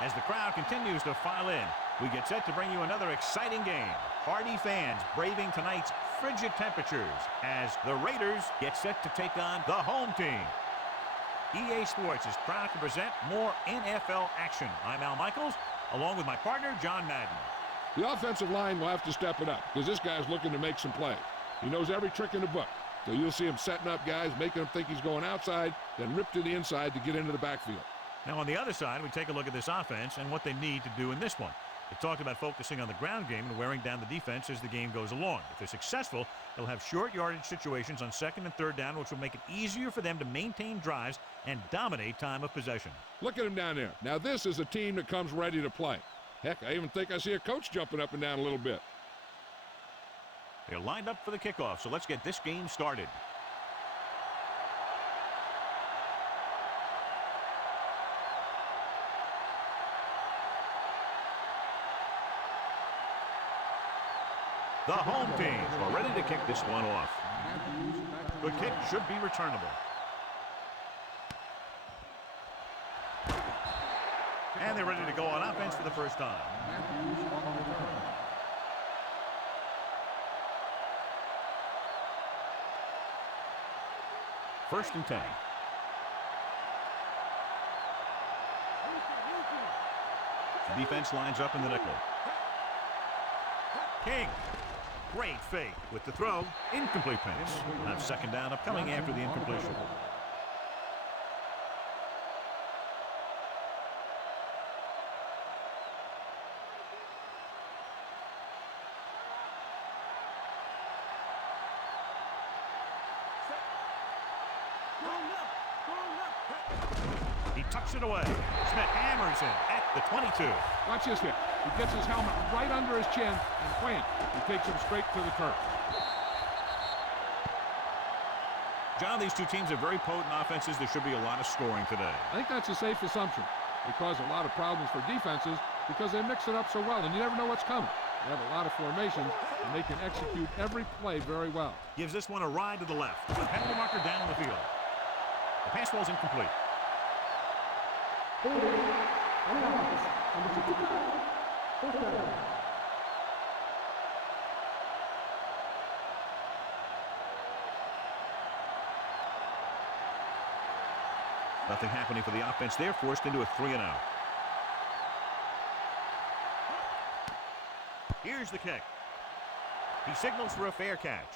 As the crowd continues to file in, we get set to bring you another exciting game. Hardy fans braving tonight's frigid temperatures as the Raiders get set to take on the home team. EA Sports is proud to present more NFL action. I'm Al Michaels, along with my partner, John Madden. The offensive line will have to step it up because this guy's looking to make some plays. He knows every trick in the book. So you'll see him setting up guys, making them think he's going outside, then rip to the inside to get into the backfield. Now on the other side, we take a look at this offense and what they need to do in this one. They talked about focusing on the ground game and wearing down the defense as the game goes along. If they're successful, they'll have short yardage situations on second and third down, which will make it easier for them to maintain drives and dominate time of possession. Look at him down there. Now this is a team that comes ready to play. Heck, I even think I see a coach jumping up and down a little bit. They're lined up for the kickoff, so let's get this game started. The home teams are ready to kick this one off. The kick should be returnable. And they're ready to go on offense for the first time. First and 10. The defense lines up in the nickel. King. Great fake with the throw. Incomplete pass. Now second down upcoming after the incompletion. He tucks it away. Smith hammers in at the 22. Watch this hit. He gets his helmet right under his chin and wham, he takes him straight to the turf. John, these two teams are very potent offenses. There should be a lot of scoring today. I think that's a safe assumption. They cause a lot of problems for defenses because they mix it up so well, and you never know what's coming. They have a lot of formations, and they can execute every play very well. Gives this one a ride to the left. The penalty marker down the field. The pass ball's incomplete. Nothing happening for the offense there, forced into a 3-and-out. Here's the kick. He signals for a fair catch.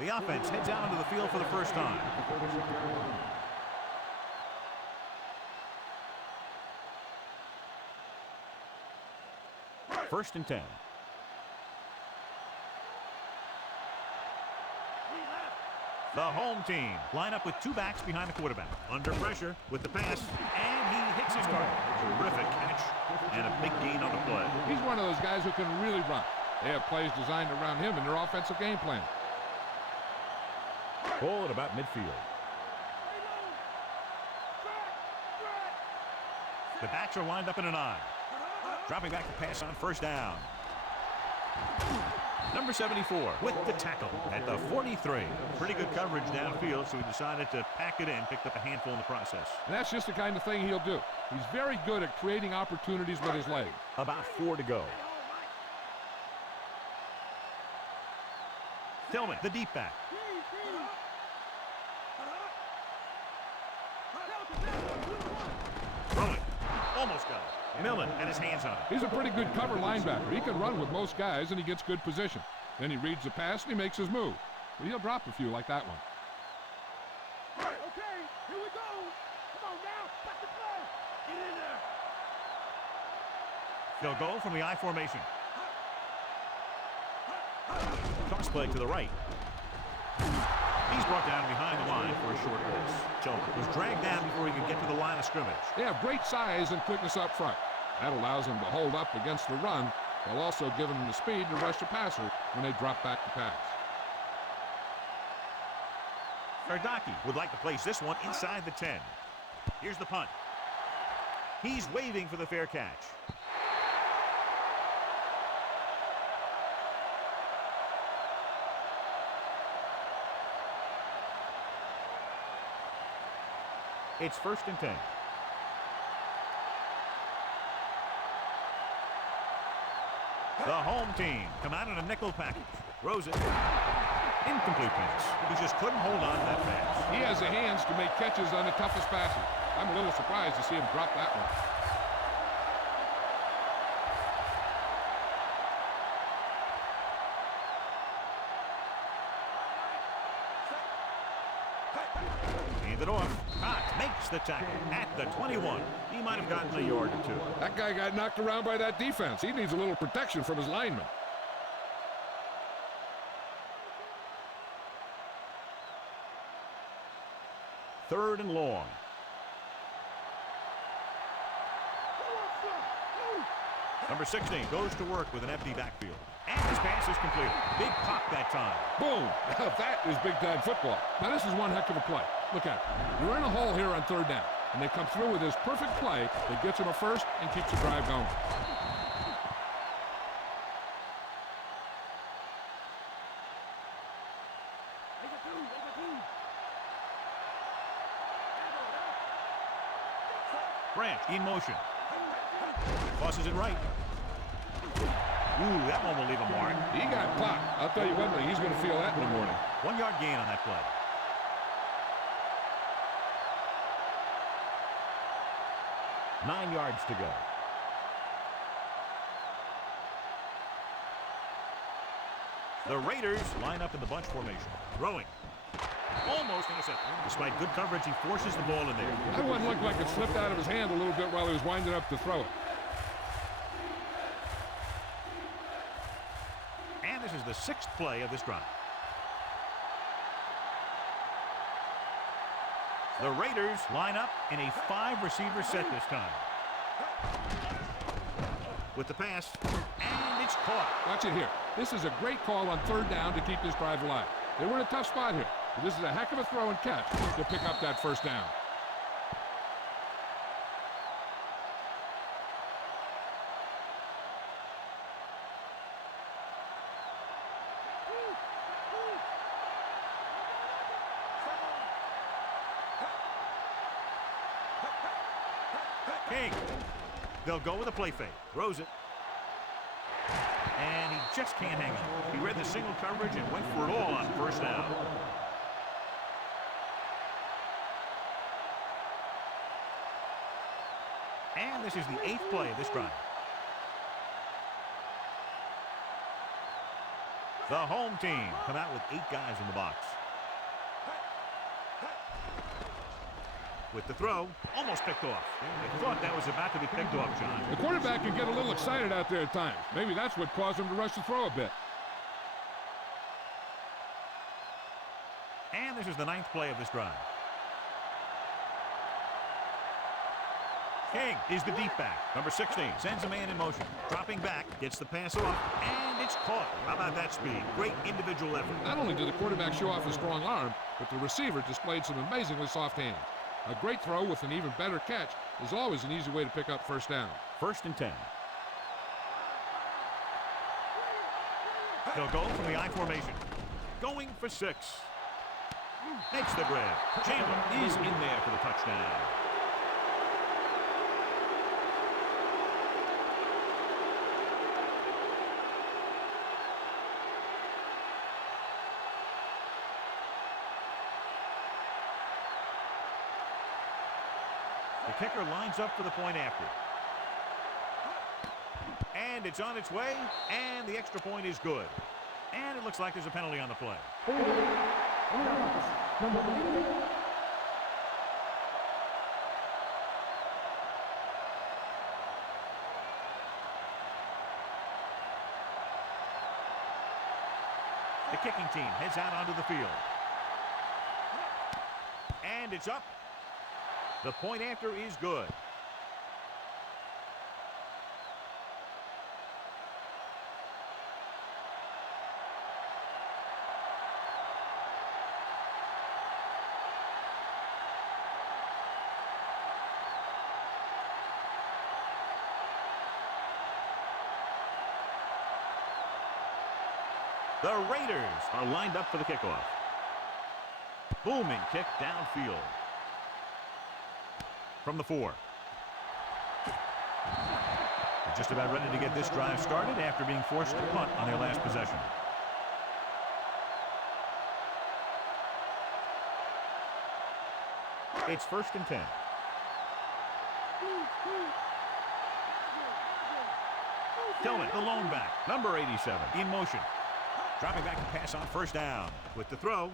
The offense heads out onto the field for the first time. First and 10. The home team line up with two backs behind the quarterback. Under pressure with the pass, and he hits his target. Terrific catch and a big gain on the play. He's one of those guys who can really run. They have plays designed around him in their offensive game plan. Ball at about midfield. The backs are lined up in an eye. Dropping back to pass on first down. Number 74 with the tackle at the 43. Pretty good coverage downfield, so he decided to pack it in, picked up a handful in the process. And that's just the kind of thing he'll do. He's very good at creating opportunities with his legs. About 4 to go. Tillman, the deep back. Throwing. Almost got it. Millen had his hands on it. He's a pretty good cover linebacker. He can run with most guys, and he gets good position. Then he reads the pass, and he makes his move. But he'll drop a few like that one. Okay, here we go. Come on now, back to play. Get in there. They'll go from the I formation. Toss play to the right. He's brought down behind the line for a short pass. Tillman was dragged down before he could get to the line of scrimmage. They have great size and quickness up front. That allows them to hold up against the run, while also giving them the speed to rush the passer when they drop back to pass. Ardaki would like to place this one inside the 10. Here's the punt. He's waving for the fair catch. It's first and 10. The home team come out in a nickel package. Throws it. Incomplete pass. He just couldn't hold on to that pass. He has the hands to make catches on the toughest passes. I'm a little surprised to see him drop that one. Hand it off. Cox makes the tackle at the 21. He might have gotten a yard or two. That guy got knocked around by that defense. He needs a little protection from his linemen. Third and long. Number 16 goes to work with an empty backfield. And his pass is completed. Big pop that time. Boom! That is big-time football. Now, this is one heck of a play. Look at it. You're in a hole here on third down, and they come through with this perfect play that gets them a first and keeps the drive going. Branch in motion. Tosses it right. Ooh, that one will leave a mark. He got caught. I'll tell you one thing, he's going to feel that in the morning. 1 yard gain on that play. Nine yards to go. The Raiders line up in the bunch formation. Throwing. Almost intercepted. Despite good coverage, he forces the ball in there. That one looked like it slipped out of his hand a little bit while he was winding up to throw it. And this is the 6th play of this drive. The Raiders line up in a 5-receiver set this time. With the pass, and it's caught. Watch it here. This is a great call on third down to keep this drive alive. They were in a tough spot here. But this is a heck of a throw and catch to pick up that first down. King. They'll go with a play fake. Throws it. And he just can't hang on. He read the single coverage and went for it all on first down. And this is the 8th play of this drive. The home team come out with 8 guys in the box. With the throw, almost picked off. I thought that was about to be picked off, John. The quarterback can get a little excited out there at times. Maybe that's what caused him to rush the throw a bit. And this is the 9th play of this drive. King is the deep back. Number 16 sends a man in motion. Dropping back, gets the pass off, and it's caught. How about that speed? Great individual effort. Not only did the quarterback show off his strong arm, but the receiver displayed some amazingly soft hands. A great throw with an even better catch is always an easy way to pick up first down. 1st and 10. They'll go from the I formation. Going for 6. Makes the grab. Chandler is in there for the touchdown. The kicker lines up for the point after. And it's on its way, and the extra point is good. And it looks like there's a penalty on the play. The kicking team heads out onto the field. And it's up. The point after is good. The Raiders are lined up for the kickoff. Booming kick downfield. From the 4. They're just about ready to get this drive started after being forced to punt on their last possession. It's 1st and 10. Tillman, the lone back, number 87, in motion. Dropping back to pass on 1st down. With the throw,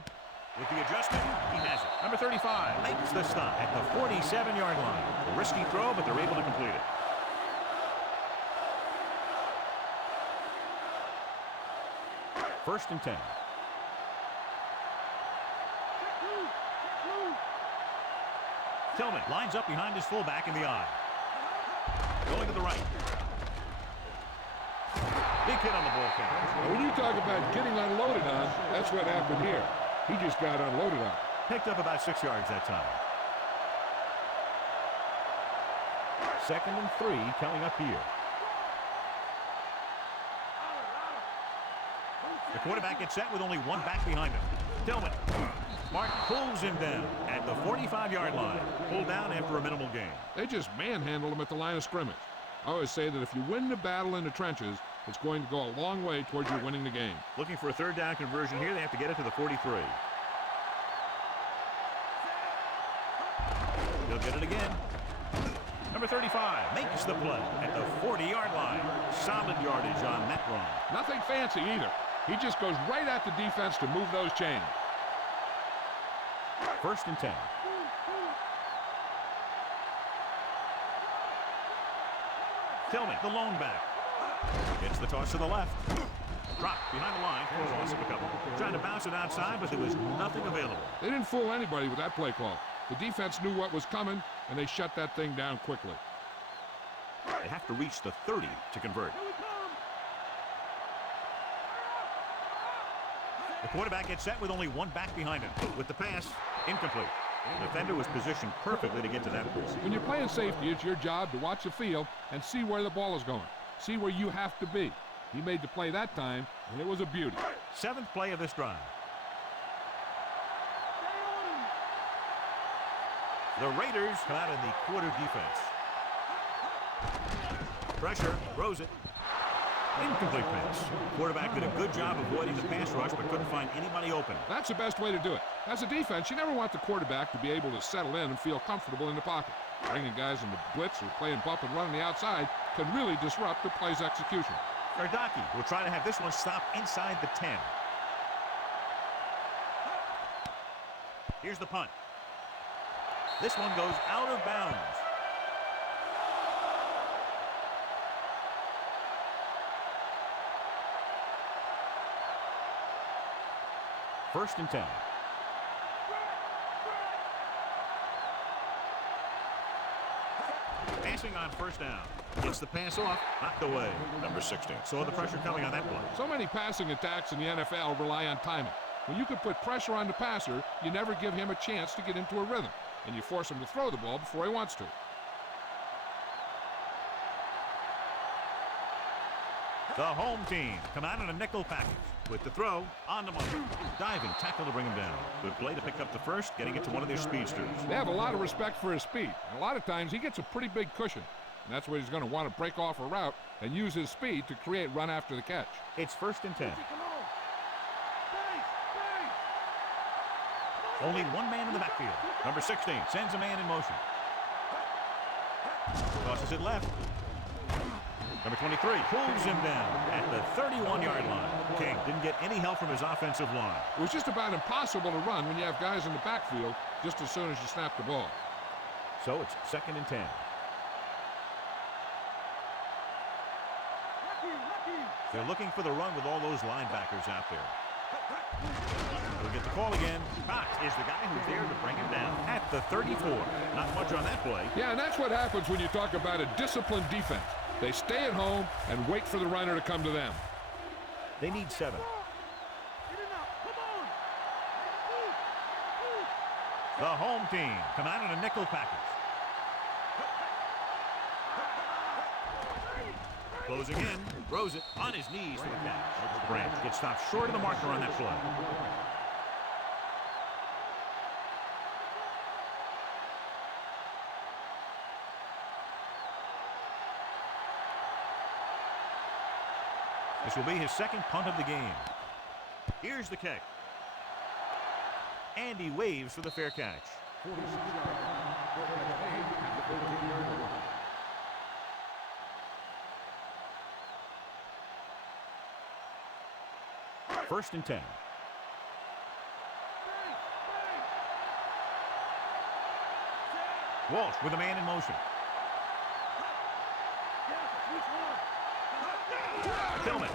with the adjustment, he has it. Number 35 makes the stop at the 47-yard line. A risky throw, but they're able to complete it. First and 10. Tillman lines up behind his fullback in the eye. Going to the right. Big hit on the ball carrier. When you talk about getting unloaded on, that's what happened here. He just got unloaded on. Picked up about 6 yards that time. 2nd and 3 coming up here. The quarterback gets set with only one back behind him. Tillman. Mark pulls him down at the 45-yard line. Pulled down after a minimal gain. They just manhandled him at the line of scrimmage. I always say that if you win the battle in the trenches, it's going to go a long way towards you winning the game. Looking for a 3rd down conversion here. They have to get it to the 43. He'll get it again. Number 35 makes the play at the 40-yard line. Solid yardage on that run. Nothing fancy either. He just goes right at the defense to move those chains. 1st and 10. Tillman, the lone back. Gets the toss to the left. Drop behind the line for a loss of a couple. Trying to bounce it outside, but there was nothing available. They didn't fool anybody with that play call. The defense knew what was coming, and they shut that thing down quickly. They have to reach the 30 to convert. The quarterback gets set with only one back behind him. With the pass, incomplete. The defender was positioned perfectly to get to that point. When you're playing safety, it's your job to watch the field and see where the ball is going. See where you have to be. He made the play that time, and it was a beauty. 7th play of this drive. The Raiders come out in the quarter defense. Pressure, throws it. Incomplete pass. Quarterback did a good job avoiding the pass rush, but couldn't find anybody open. That's the best way to do it. As a defense, you never want the quarterback to be able to settle in and feel comfortable in the pocket. Bringing guys into blitz or playing bump and run on the outside can really disrupt the play's execution. Gardocki will try to have this one stop inside the 10. Here's the punt. This one goes out of bounds. First and 10. Passing on 1st down. Gets the pass off, knocked away. Number 16. Saw the pressure coming on that play. So many passing attacks in the NFL rely on timing. When you can put pressure on the passer, you never give him a chance to get into a rhythm, and you force him to throw the ball before he wants to. The home team come out in a nickel package with the throw on the money. Diving tackle to bring him down. Good play to pick up the first, getting it to one of their speedsters. They have a lot of respect for his speed. And a lot of times he gets a pretty big cushion. And that's where he's going to want to break off a route and use his speed to create run after the catch. It's 1st and 10. Only one man in the backfield. Number 16 sends a man in motion. Tosses it left. Number 23 pulls him down at the 31-yard line. King didn't get any help from his offensive line. It was just about impossible to run when you have guys in the backfield just as soon as you snap the ball. So it's 2nd and 10. They're looking for the run with all those linebackers out there. We'll get the call again. Cox is the guy who's there to bring him down at the 34. Not much on that play. Yeah, and that's what happens when you talk about a disciplined defense. They stay at home and wait for the runner to come to them. They need 7. The home team come out in a nickel package. Closing in, throws it on his knees for the catch. Branch gets stopped short of the marker on that play. This will be his second punt of the game. Here's the kick. And he waves for the fair catch. 46-yard line. Fair catch made at the 14-yard line. First and 10. Walsh with a man in motion. Tillman.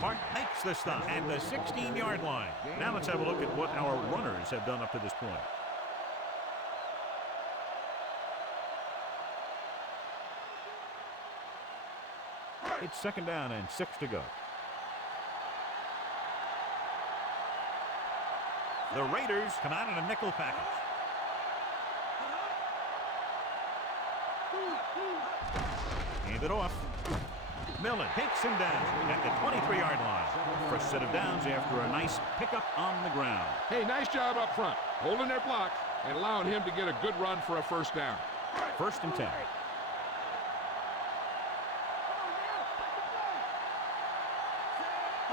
Mark makes the stop at the 16-yard line. Now let's have a look at what our runners have done up to this point. It's second down and 6 to go. The Raiders come out in a nickel package. Hand it off. Millen takes him down at the 23-yard line. First set of downs after a nice pickup on the ground. Hey, nice job up front, holding their block and allowing him to get a good run for a first down. First and 10.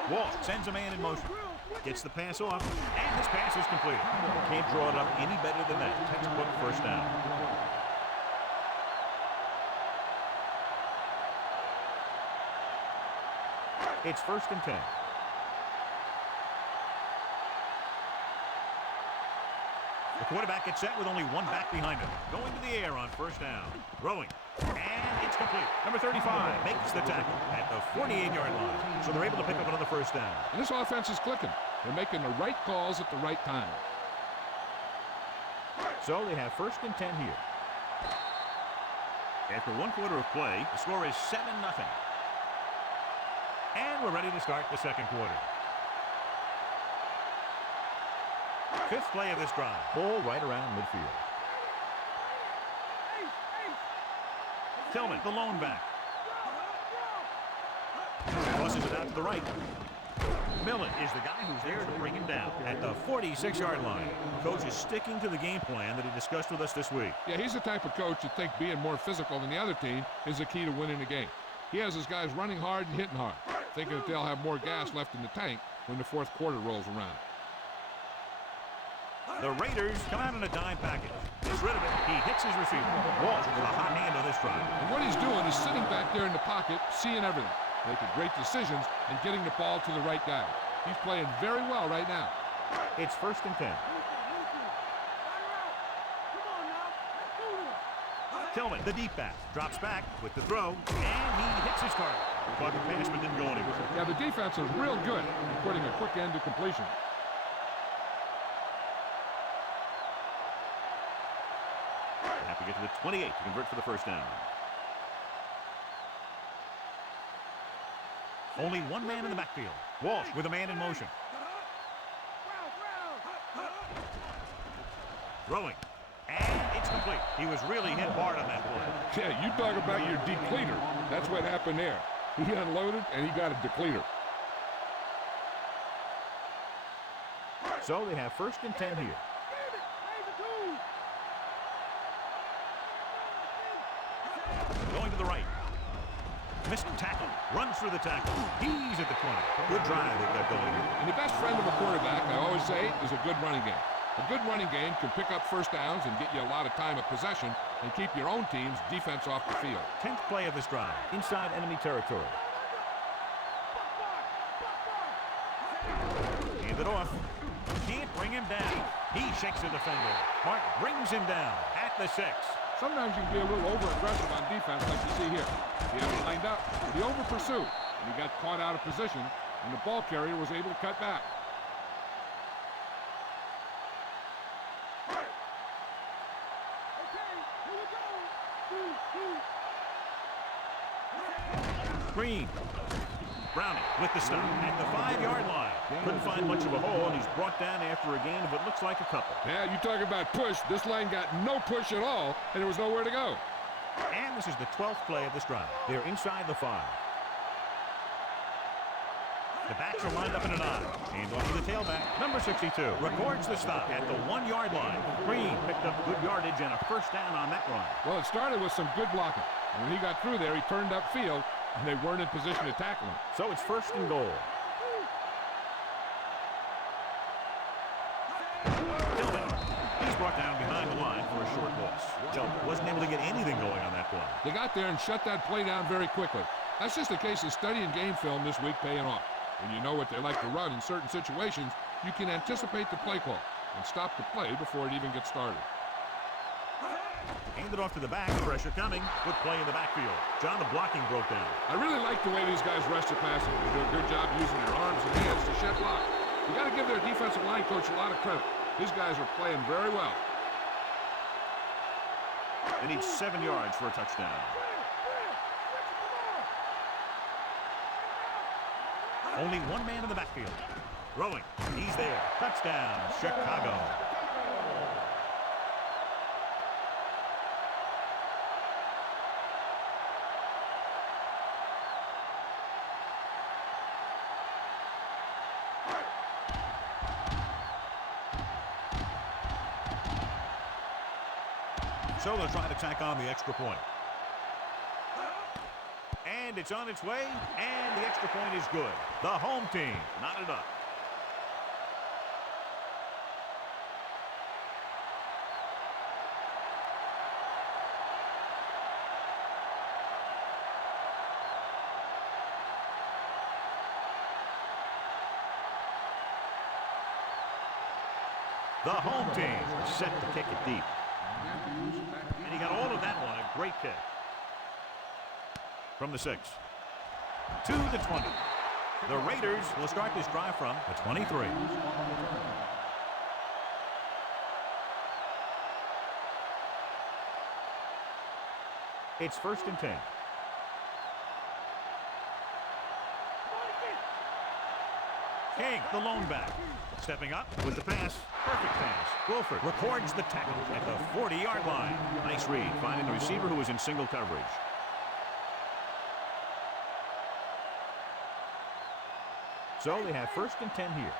Walsh sends a man in motion. Gets the pass off, and this pass is completed. Can't draw it up any better than that. Textbook first down. It's first and 10. The quarterback gets set with only one back behind him. Going to the air on first down. Throwing. And it's complete. Number 35 makes the tackle at the 48-yard line. So they're able to pick up another first down. And this offense is clicking. They're making the right calls at the right time. So they have first and 10 here. After one quarter of play, the score is 7-0. And we're ready to start the second quarter. Fifth play of this drive. Ball right around midfield. Tillman, the lone back. Tosses it out to the right. Millen is the guy who's there to bring him down at the 46-yard line. The coach is sticking to the game plan that he discussed with us this week. Yeah, he's the type of coach that thinks being more physical than the other team is the key to winning the game. He has his guys running hard and hitting hard, thinking that they'll have more gas left in the tank when the fourth quarter rolls around. The Raiders come out in a dime package. Gets rid of it. He hits his receiver. Walsh with a hot hand on this drive. And what he's doing is sitting back there in the pocket, seeing everything, making great decisions, and getting the ball to the right guy. He's playing very well right now. It's first and 10. Tillman, the deep pass, drops back with the throw, and he hits his target. Caught the pass, but didn't go anywhere. Yeah, the defense is real good at putting a quick end to completion. Have to get to the 28 to convert for the first down. Only one man in the backfield. Walsh with a man in motion. Throwing. And it's complete. He was really hit hard on that play. Yeah, you talk about your depleter. That's what happened there. He unloaded, and he got a depleter. So they have first and 10 here. Going to the right. Missed tackle. Runs through the tackle. He's at the 20. Good drive they've got going here. And the best friend of a quarterback, I always say, is a good running game. A good running game can pick up first downs and get you a lot of time of possession and keep your own team's defense off the field. 10th play of this drive. Inside enemy territory. Hand it off. Can't bring him down. He shakes the defender. Mark brings him down at the 6. Sometimes you can be a little over-aggressive on defense like you see here. He had it lined up, but he over-pursued, and he got caught out of position, and the ball carrier was able to cut back. Green. Browning with the stop at the 5-yard line. Couldn't find much of a hole, and he's brought down after a gain of what looks like a couple. Yeah, you talk about push. This line got no push at all, and there was nowhere to go. And this is the 12th play of this drive. They're inside the 5. The backs are lined up in an eye. Hand off to the tailback. Number 62 records the stop at the 1-yard line. Green picked up good yardage and a first down on that run. Well, it started with some good blocking. And when he got through there, he turned upfield and they weren't in position to tackle him. So it's first and goal. Tillman. He's brought down behind the line for a short loss. Tillman wasn't able to get anything going on that play. They got there and shut that play down very quickly. That's just a case of studying game film this week paying off. When you know what they like to run in certain situations, you can anticipate the play call and stop the play before it even gets started. Handed off to the back. Pressure coming. Good play in the backfield. John, the blocking broke down. I really like the way these guys rush the passer. They do a good job using their arms and hands to shed block. You got to give their defensive line coach a lot of credit. These guys are playing very well. They need 7 yards for a touchdown. Only one man in the backfield. Throwing. He's there. Touchdown, Chicago. So they'll try to tack on the extra point. And it's on its way, and the extra point is good. The home team knotted up. The home team set to kick it deep. And he got all of that one, a great kick. From the 6 to the 20. The Raiders will start this drive from the 23. It's first and 10. King, the lone back. Stepping up with the pass. Perfect pass. Wilford records the tackle at the 40-yard line. Nice read, finding the receiver who was in single coverage. So they have first and 10 here.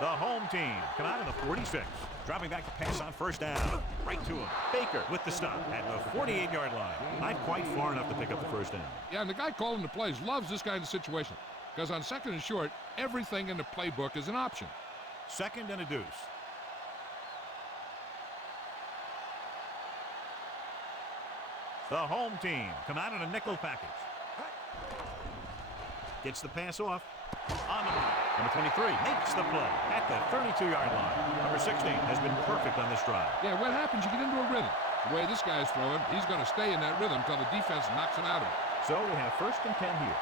The home team come out of the 46. Dropping back to pass on first down. Right to him. Baker with the stop at the 48-yard line. Not quite far enough to pick up the first down. Yeah, and the guy calling the plays loves this kind of situation. Because on second and short, everything in the playbook is an option. Second and a deuce. The home team come out in a nickel package. Gets the pass off. On the line. Number 23 makes the play at the 32-yard line. Number 16 has been perfect on this drive. Yeah, what happens? You get into a rhythm. The way this guy's throwing, he's going to stay in that rhythm until the defense knocks him out of it. So we have first and 10 here.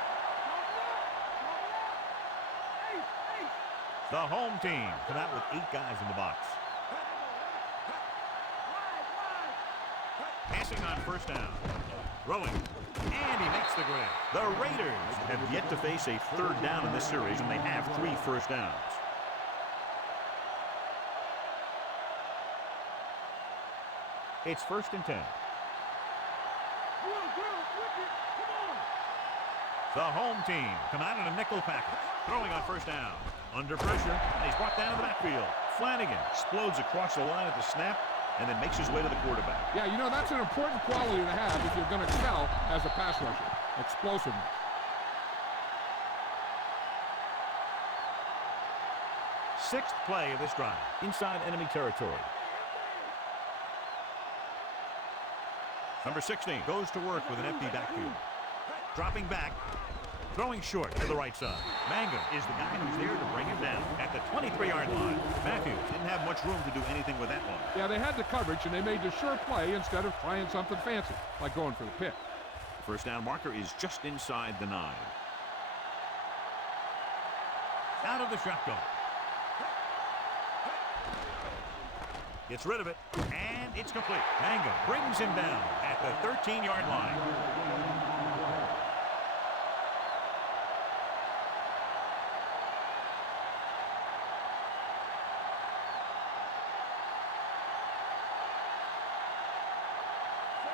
The home team come out with 8 guys in the box. Passing on first down. Throwing. And he makes the grab. The Raiders have yet to face a third down in this series, and they have 3 first downs. It's first and 10. The home team come out in a nickel package. Throwing on first down. Under pressure, and he's brought down to the backfield. Flanagan explodes across the line at the snap, and then makes his way to the quarterback. Yeah, you know, that's an important quality to have if you're going to excel as a pass rusher. Explosiveness. Sixth play of this drive. Inside enemy territory. Number 16 goes to work with an empty backfield. Dropping back. Throwing short to the right side. Mangum is the guy who's there to bring him down at the 23-yard line. Matthews didn't have much room to do anything with that one. Yeah, they had the coverage, and they made the sure play instead of trying something fancy, like going for the pick. The first down marker is just inside the 9. Out of the shotgun. Gets rid of it, and it's complete. Mangum brings him down at the 13-yard line.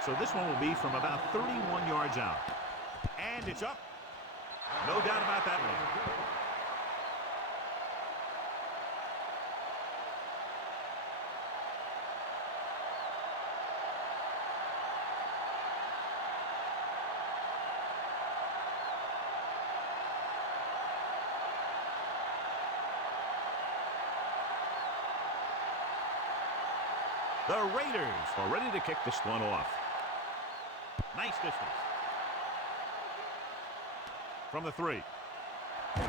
So this one will be from about 31 yards out. And it's up. No doubt about that one. The Raiders are ready to kick this one off. Nice distance. From the 3. The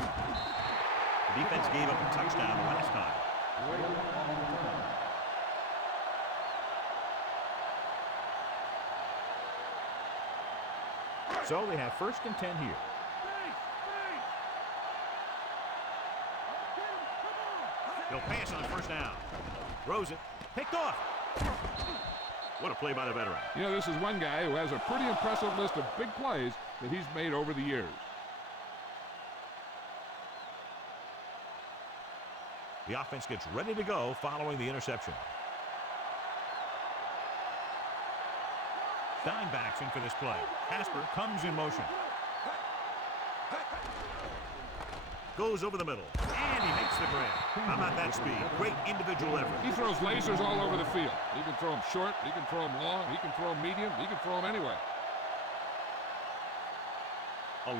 defense gave up a touchdown the last time. So they have 1st and 10 here. He'll pass on 1st down. Throws it. Picked off. What a play by the veteran. You know, this is one guy who has a pretty impressive list of big plays that he's made over the years. The offense gets ready to go following the interception. Steinbach's in for this play. Casper comes in motion. Goes over the middle. And he makes the grab. How about that speed? Great individual effort. He throws lasers all over the field. He can throw them short. He can throw them long. He can throw them medium. He can throw them anywhere.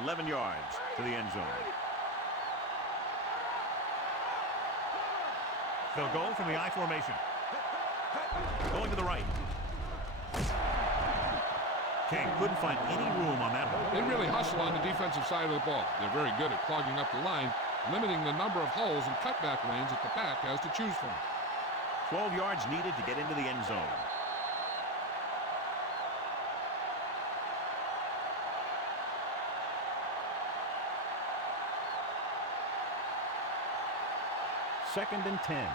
11 yards to the end zone. They'll go from the I formation. Going to the right. King couldn't find any room on that one. They really hustle on the defensive side of the ball. They're very good at clogging up the line, limiting the number of holes and cutback lanes that the back has to choose from. 12 yards needed to get into the end zone. Second and 10.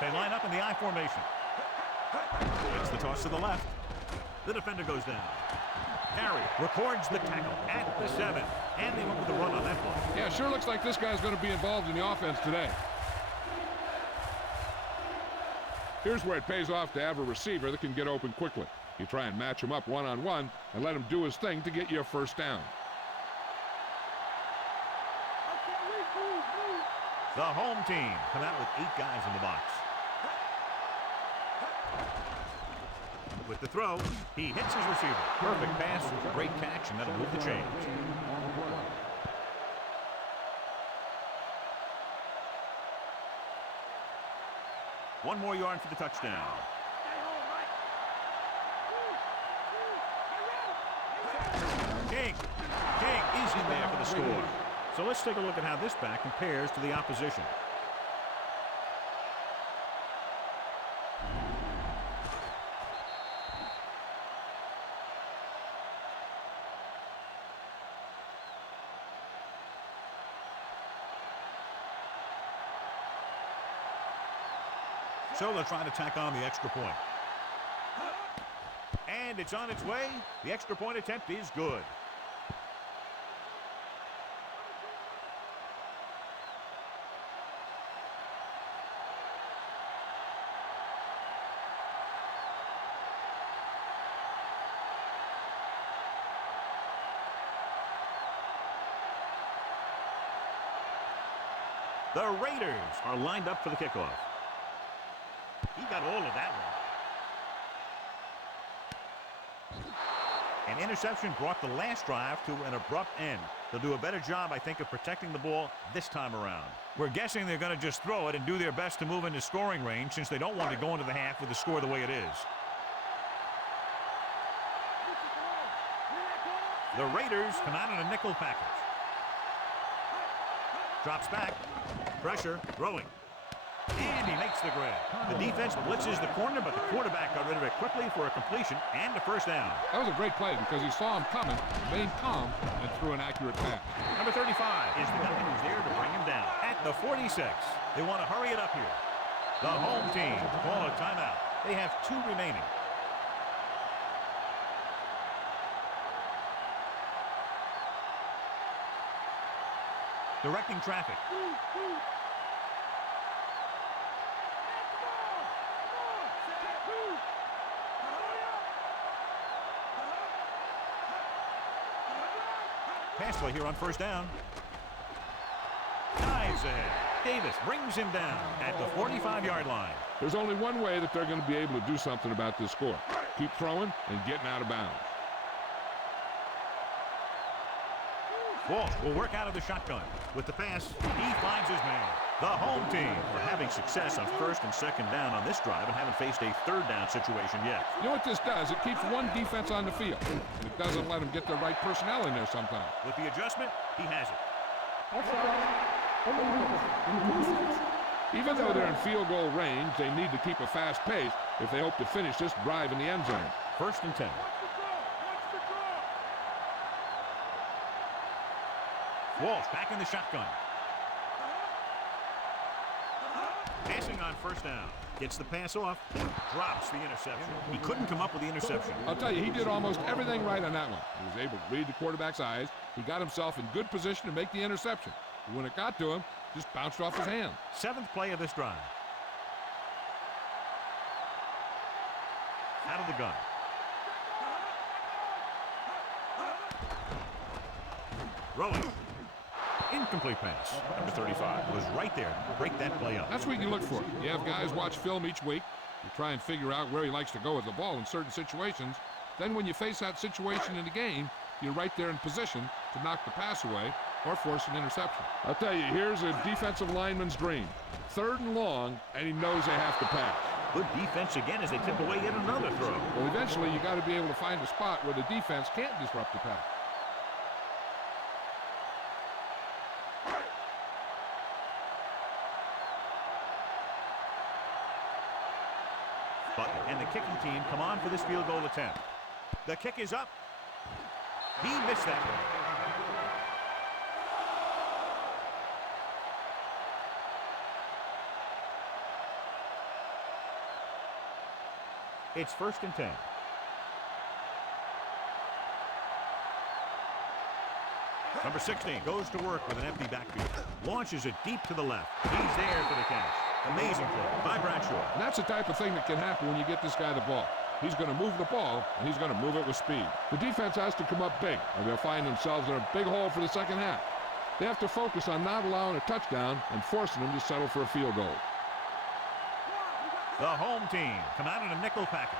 They line up in the I formation. It's the toss to the left. The defender goes down. Carey records the tackle at the 7. And they went with the run on that one. Yeah, sure looks like this guy's going to be involved in the offense today. Here's where it pays off to have a receiver that can get open quickly. You try and match him up one-on-one and let him do his thing to get you a 1st down. The home team come out with 8 guys in the box. With the throw, he hits his receiver. Perfect pass, great catch, and that'll move the chains. One more yard for the touchdown. King is in there for the score. So let's take a look at how this back compares to the opposition. So they'll try to tack on the extra point. And it's on its way. The extra point attempt is good. The Raiders are lined up for the kickoff. He got all of that one. An interception brought the last drive to an abrupt end. They'll do a better job, I think, of protecting the ball this time around. We're guessing they're going to just throw it and do their best to move into scoring range since they don't want to go into the half with the score the way it is. The Raiders come out in a nickel package. Drops back. Pressure. Throwing. And he makes the grab. The defense blitzes the corner, but the quarterback got rid of it quickly for a completion and a 1st down. That was a great play because he saw him coming, remained calm, and threw an accurate pass. Number 35 is the guy who's there to bring him down. At the 46, they want to hurry it up here. The home team call a timeout. They have 2 remaining. Directing traffic. Pass play here on 1st down. Dives ahead. Davis brings him down at the 45-yard line. There's only one way that they're going to be able to do something about this score. Keep throwing and getting out of bounds. Walsh will work out of the shotgun. With the pass, he finds his man. The home team are having success on first and second down on this drive and haven't faced a third down situation yet. You know what this does? It keeps one defense on the field, and it doesn't let them get the right personnel in there sometimes. With the adjustment, he has it. Even though they're in field goal range, they need to keep a fast pace if they hope to finish this drive in the end zone. First and 10. Walsh back in the shotgun. Passing on first down. Gets the pass off. Drops the interception. He couldn't come up with the interception. I'll tell you, he did almost everything right on that one. He was able to read the quarterback's eyes. He got himself in good position to make the interception. But when it got to him, just bounced off his hand. Seventh play of this drive. Out of the gun. Rolling. Incomplete pass. Number 35 was right there to break that play up. That's what you look for. You have guys watch film each week. You try and figure out where he likes to go with the ball in certain situations. Then when you face that situation in the game, you're right there in position to knock the pass away or force an interception. I'll tell you, here's a defensive lineman's dream. Third and long, and he knows they have to pass. Good defense again as they tip away yet another throw. Well, eventually you got to be able to find a spot where the defense can't disrupt the pass. Butler and the kicking team come on for this field goal attempt. The kick is up. He missed that one. It's first and 10. Number 16 goes to work with an empty backfield. Launches it deep to the left. He's there for the catch. Amazing play by Bradshaw. And that's the type of thing that can happen when you get this guy the ball. He's going to move the ball, and he's going to move it with speed. The defense has to come up big, or they'll find themselves in a big hole for the second half. They have to focus on not allowing a touchdown and forcing them to settle for a field goal. The home team come out in a nickel package.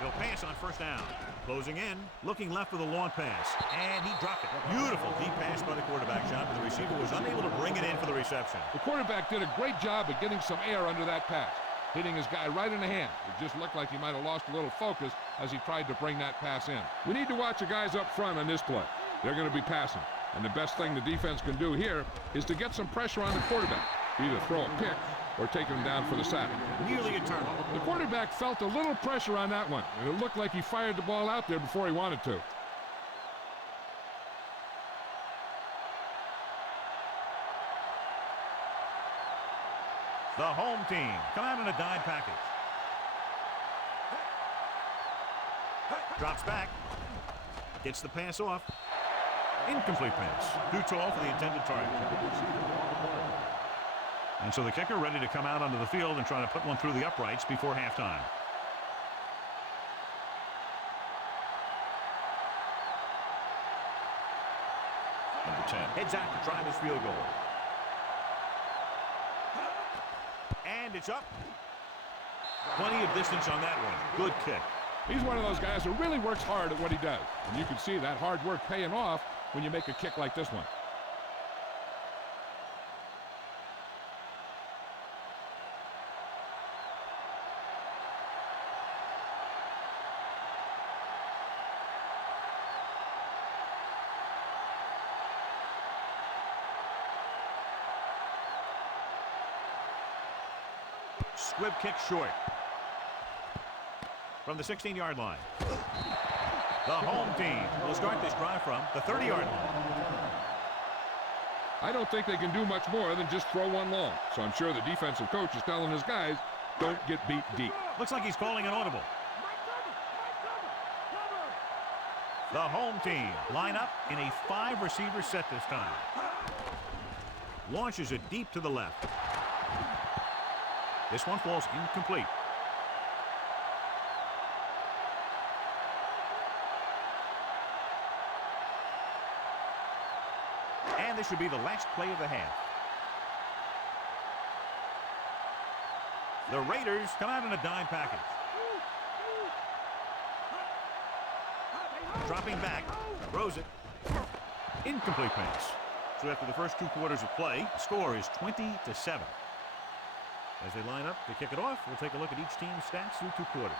They'll pass on first down. Closing in, looking left with a long pass, and he dropped it. Beautiful deep pass by the quarterback, John, but the receiver was unable to bring it in for the reception. The quarterback did a great job of getting some air under that pass, hitting his guy right in the hand. It just looked like he might have lost a little focus as he tried to bring that pass in. We need to watch the guys up front on this play. They're going to be passing, and the best thing the defense can do here is to get some pressure on the quarterback, either throw a pick or taking him down for the sack. Nearly a turnover. The quarterback felt a little pressure on that one, and it looked like he fired the ball out there before he wanted to. The home team come out in a dime package. Drops back. Gets the pass off. Incomplete pass. Too tall for the intended target. And so the kicker ready to come out onto the field and try to put one through the uprights before halftime. Number 10 heads out to try this field goal. And it's up. Plenty of distance on that one. Good kick. He's one of those guys who really works hard at what he does. And you can see that hard work paying off when you make a kick like this one. Squib kick short. From the 16-yard line. The home team will start this drive from the 30-yard line. I don't think they can do much more than just throw one long. So I'm sure the defensive coach is telling his guys, don't get beat deep. Looks like he's calling an audible. The home team line up in a 5-receiver set this time. Launches it deep to the left. This one falls incomplete. And this should be the last play of the half. The Raiders come out in a dime package. Dropping back, throws it. Incomplete pass. So after the first 2 quarters of play, the score is 20-7. As they line up to kick it off, we'll take a look at each team's stats through 2 quarters.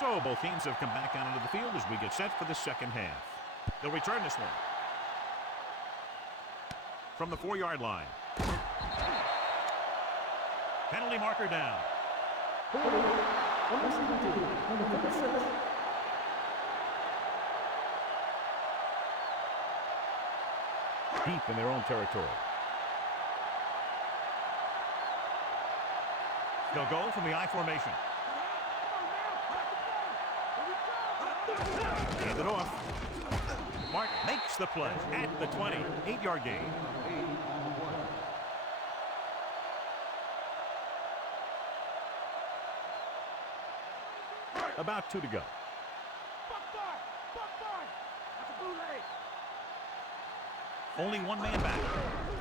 So both teams have come back out onto the field as we get set for the second half. They'll return this one from the 4-yard line. Penalty marker down. Deep in their own territory. They'll go from the I formation. Hand it off. Martin makes the play at the 20. 8-yard gain. About 2 to go. Only one man back.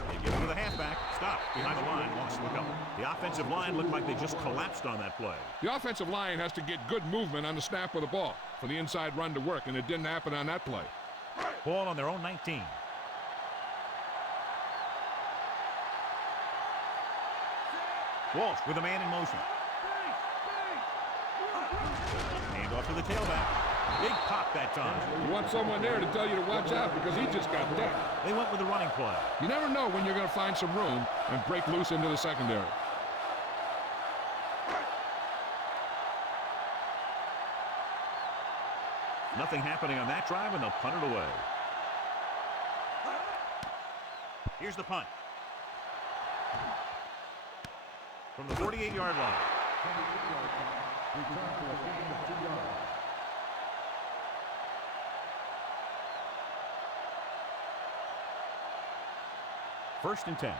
They give it to the halfback. Stop behind the line. Lost the couple. The offensive line looked like they just collapsed on that play. The offensive line has to get good movement on the snap of the ball for the inside run to work, and it didn't happen on that play. Ball on their own 19. Walsh with a man in motion. Hand off to the tailback. Big pop that time. You want someone there to tell you to watch out because he just got decked. They went with the running play. You never know when you're going to find some room and break loose into the secondary. Nothing happening on that drive, and they'll punt it away. Here's the punt. From the 48-yard line. First and 10.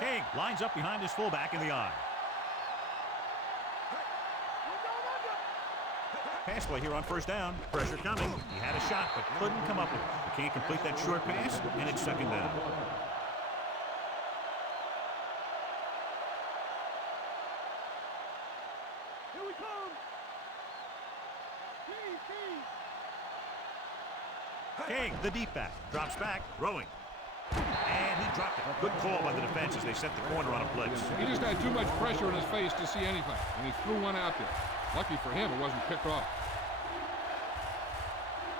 King lines up behind his fullback in the I. Pass play here on first down. Pressure coming. He had a shot, but couldn't come up with it. He can't complete that short pass, and it's second down. Here we come. King, the deep back, drops back, throwing. And he dropped it. Good call by the defense as they set the corner on a blitz. He just had too much pressure in his face to see anything, and he threw one out there. Lucky for him, it wasn't picked off.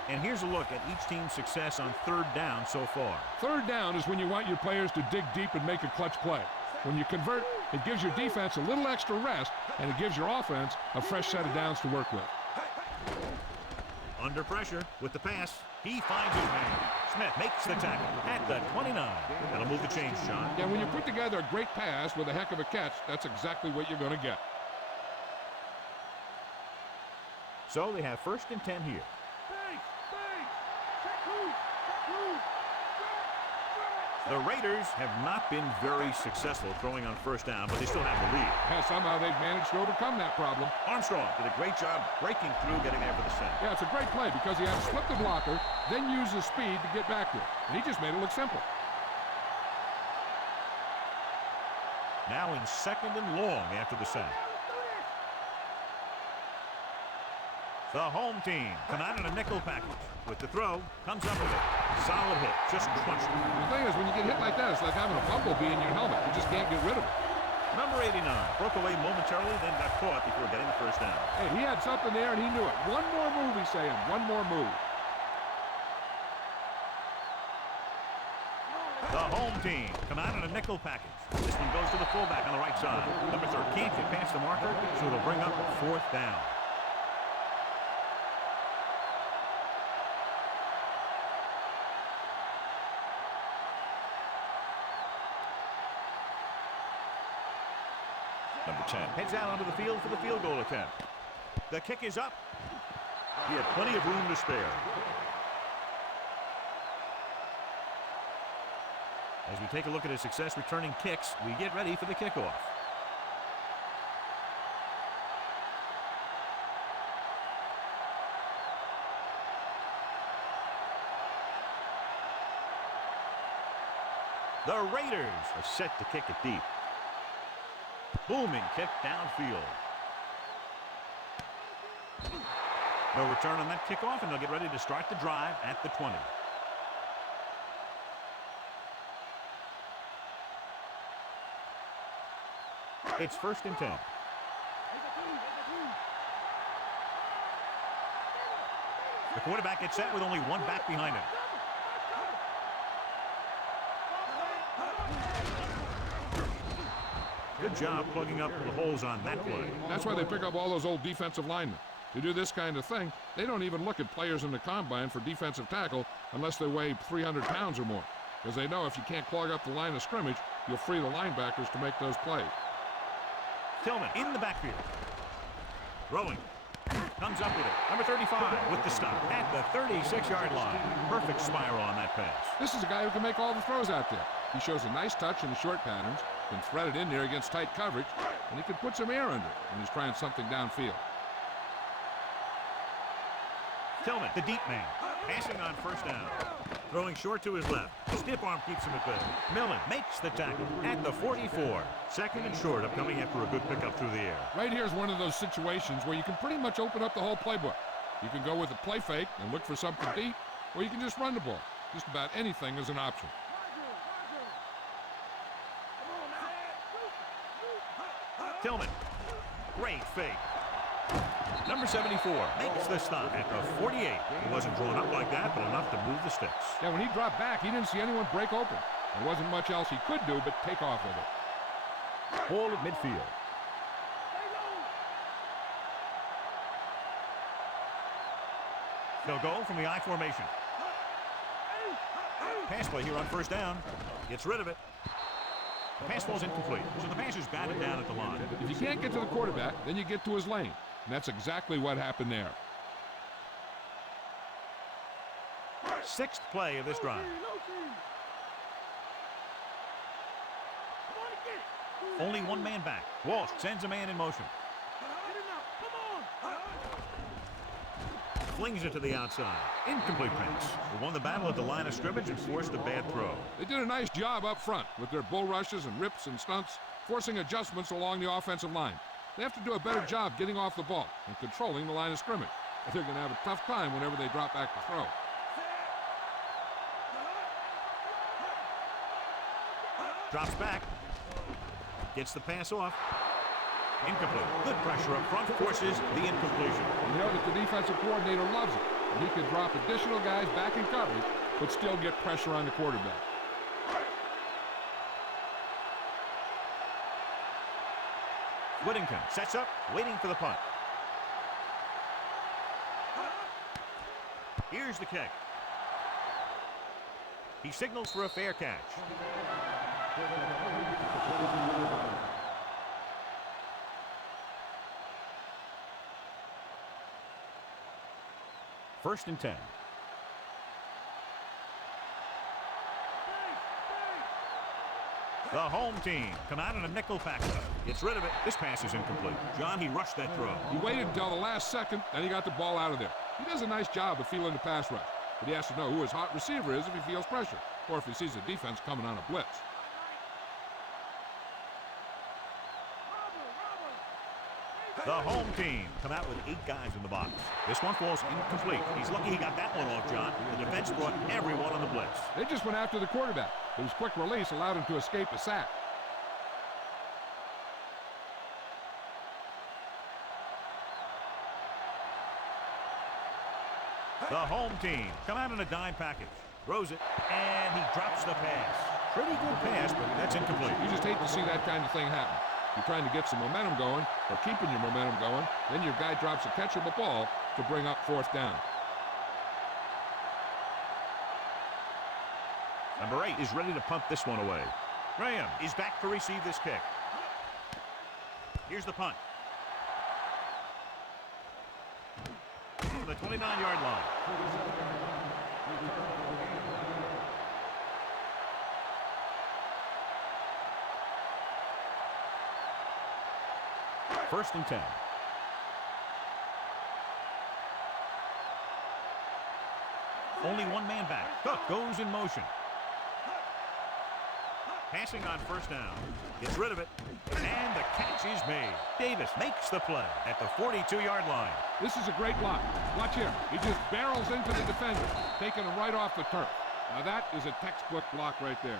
And here's a look at each team's success on third down so far. Third down is when you want your players to dig deep and make a clutch play. When you convert, it gives your defense a little extra rest, and it gives your offense a fresh set of downs to work with. Under pressure with the pass. He finds his man. Smith makes the tackle at the 29. That'll move the chains, Sean. Yeah, when you put together a great pass with a heck of a catch, that's exactly what you're going to get. So they have first and 10 here. The Raiders have not been very successful throwing on first down, but they still have the lead. Yeah, somehow they've managed to overcome that problem. Armstrong did a great job breaking through, getting there for the sack. Yeah, it's a great play because he had to slip the blocker, then use his speed to get back there. And he just made it look simple. Now in second and long after the sack. The home team come out in a nickel package. With the throw, comes up with it. Solid hit, just crushed it. The thing is, when you get hit like that, it's like having a bumblebee in your helmet. You just can't get rid of it. Number 89 broke away momentarily, then got caught before getting the first down. Hey, he had something there, and he knew it. One more move, he's saying. One more move. The home team come out in a nickel package. This one goes to the fullback on the right side. Number 3 can't get past the marker, so it'll bring up fourth down. Number 10 heads out onto the field for the field goal attempt. The kick is up. He had plenty of room to spare. As we take a look at his success returning kicks, we get ready for the kickoff. The Raiders are set to kick it deep. Booming kick downfield. No return on that kickoff, and they'll get ready to start the drive at the 20. It's 1st and 10. The quarterback gets set with only one back behind him. Good job plugging up the holes on that play. That's why they pick up all those old defensive linemen. To do this kind of thing, they don't even look at players in the combine for defensive tackle unless they weigh 300 pounds or more, because they know if you can't clog up the line of scrimmage, you'll free the linebackers to make those plays. Tillman in the backfield. Throwing. Comes up with it. Number 35 with the stop at the 36-yard line. Perfect spiral on that pass. This is a guy who can make all the throws out there. He shows a nice touch in the short patterns, can thread it in there against tight coverage, and he can put some air under it when he's trying something downfield. Tillman, the deep man, passing on 1st down. Throwing short to his left. Stiff arm keeps him at bay. Millen makes the tackle at the 44. 2nd and short, upcoming after a good pickup through the air. Right here is one of those situations where you can pretty much open up the whole playbook. You can go with a play fake and look for something deep, or you can just run the ball. Just about anything is an option. Tillman, great fake. Number 74 makes the stop at the 48. He wasn't drawn up like that, but enough to move the sticks. Yeah, when he dropped back, he didn't see anyone break open. There wasn't much else he could do but take off with it. Ball at midfield. They'll go from the I formation. Pass play here on 1st down. Gets rid of it. The pass ball's incomplete, so the passer's batted down at the line. If you can't get to the quarterback, then you get to his lane. And that's exactly what happened there. 6th play of this drive. Only one man back. Walsh sends a man in motion. Flings it to the outside. Incomplete pass. They won the battle at the line of scrimmage and forced a bad throw. They did a nice job up front with their bull rushes and rips and stunts, forcing adjustments along the offensive line. They have to do a better job getting off the ball and controlling the line of scrimmage. They're going to have a tough time whenever they drop back to throw. Drops back. Gets the pass off. Incomplete. Good pressure up front forces the incompletion. You know that the defensive coordinator loves it. He can drop additional guys back in coverage, but still get pressure on the quarterback. Whittington sets up, waiting for the punt. Here's the kick. He signals for a fair catch. First and 10. The home team come out in a nickel package. Gets rid of it. This pass is incomplete. John, he rushed that throw. He waited until the last second, then he got the ball out of there. He does a nice job of feeling the pass rush, but he has to know who his hot receiver is if he feels pressure, or if he sees the defense coming on a blitz. The home team come out with 8 guys in the box. This one falls incomplete. He's lucky he got that one off, John. The defense brought everyone on the blitz. They just went after the quarterback, but his quick release allowed him to escape a sack. The home team come out in a dime package. Throws it, and he drops the pass. Pretty good pass, but that's incomplete. You just hate to see that kind of thing happen. You're trying to get some momentum going, or keeping your momentum going, then your guy drops a catchable ball to bring up 4th down. Number 8 is ready to punt this one away. Graham is back to receive this kick. Here's the punt. From the 29-yard line. First and 10. Only one man back. Cook goes in motion. Passing on first down. Gets rid of it. And the catch is made. Davis makes the play at the 42-yard line. This is a great block. Watch here. He just barrels into the defender, taking him right off the turf. Now that is a textbook block right there.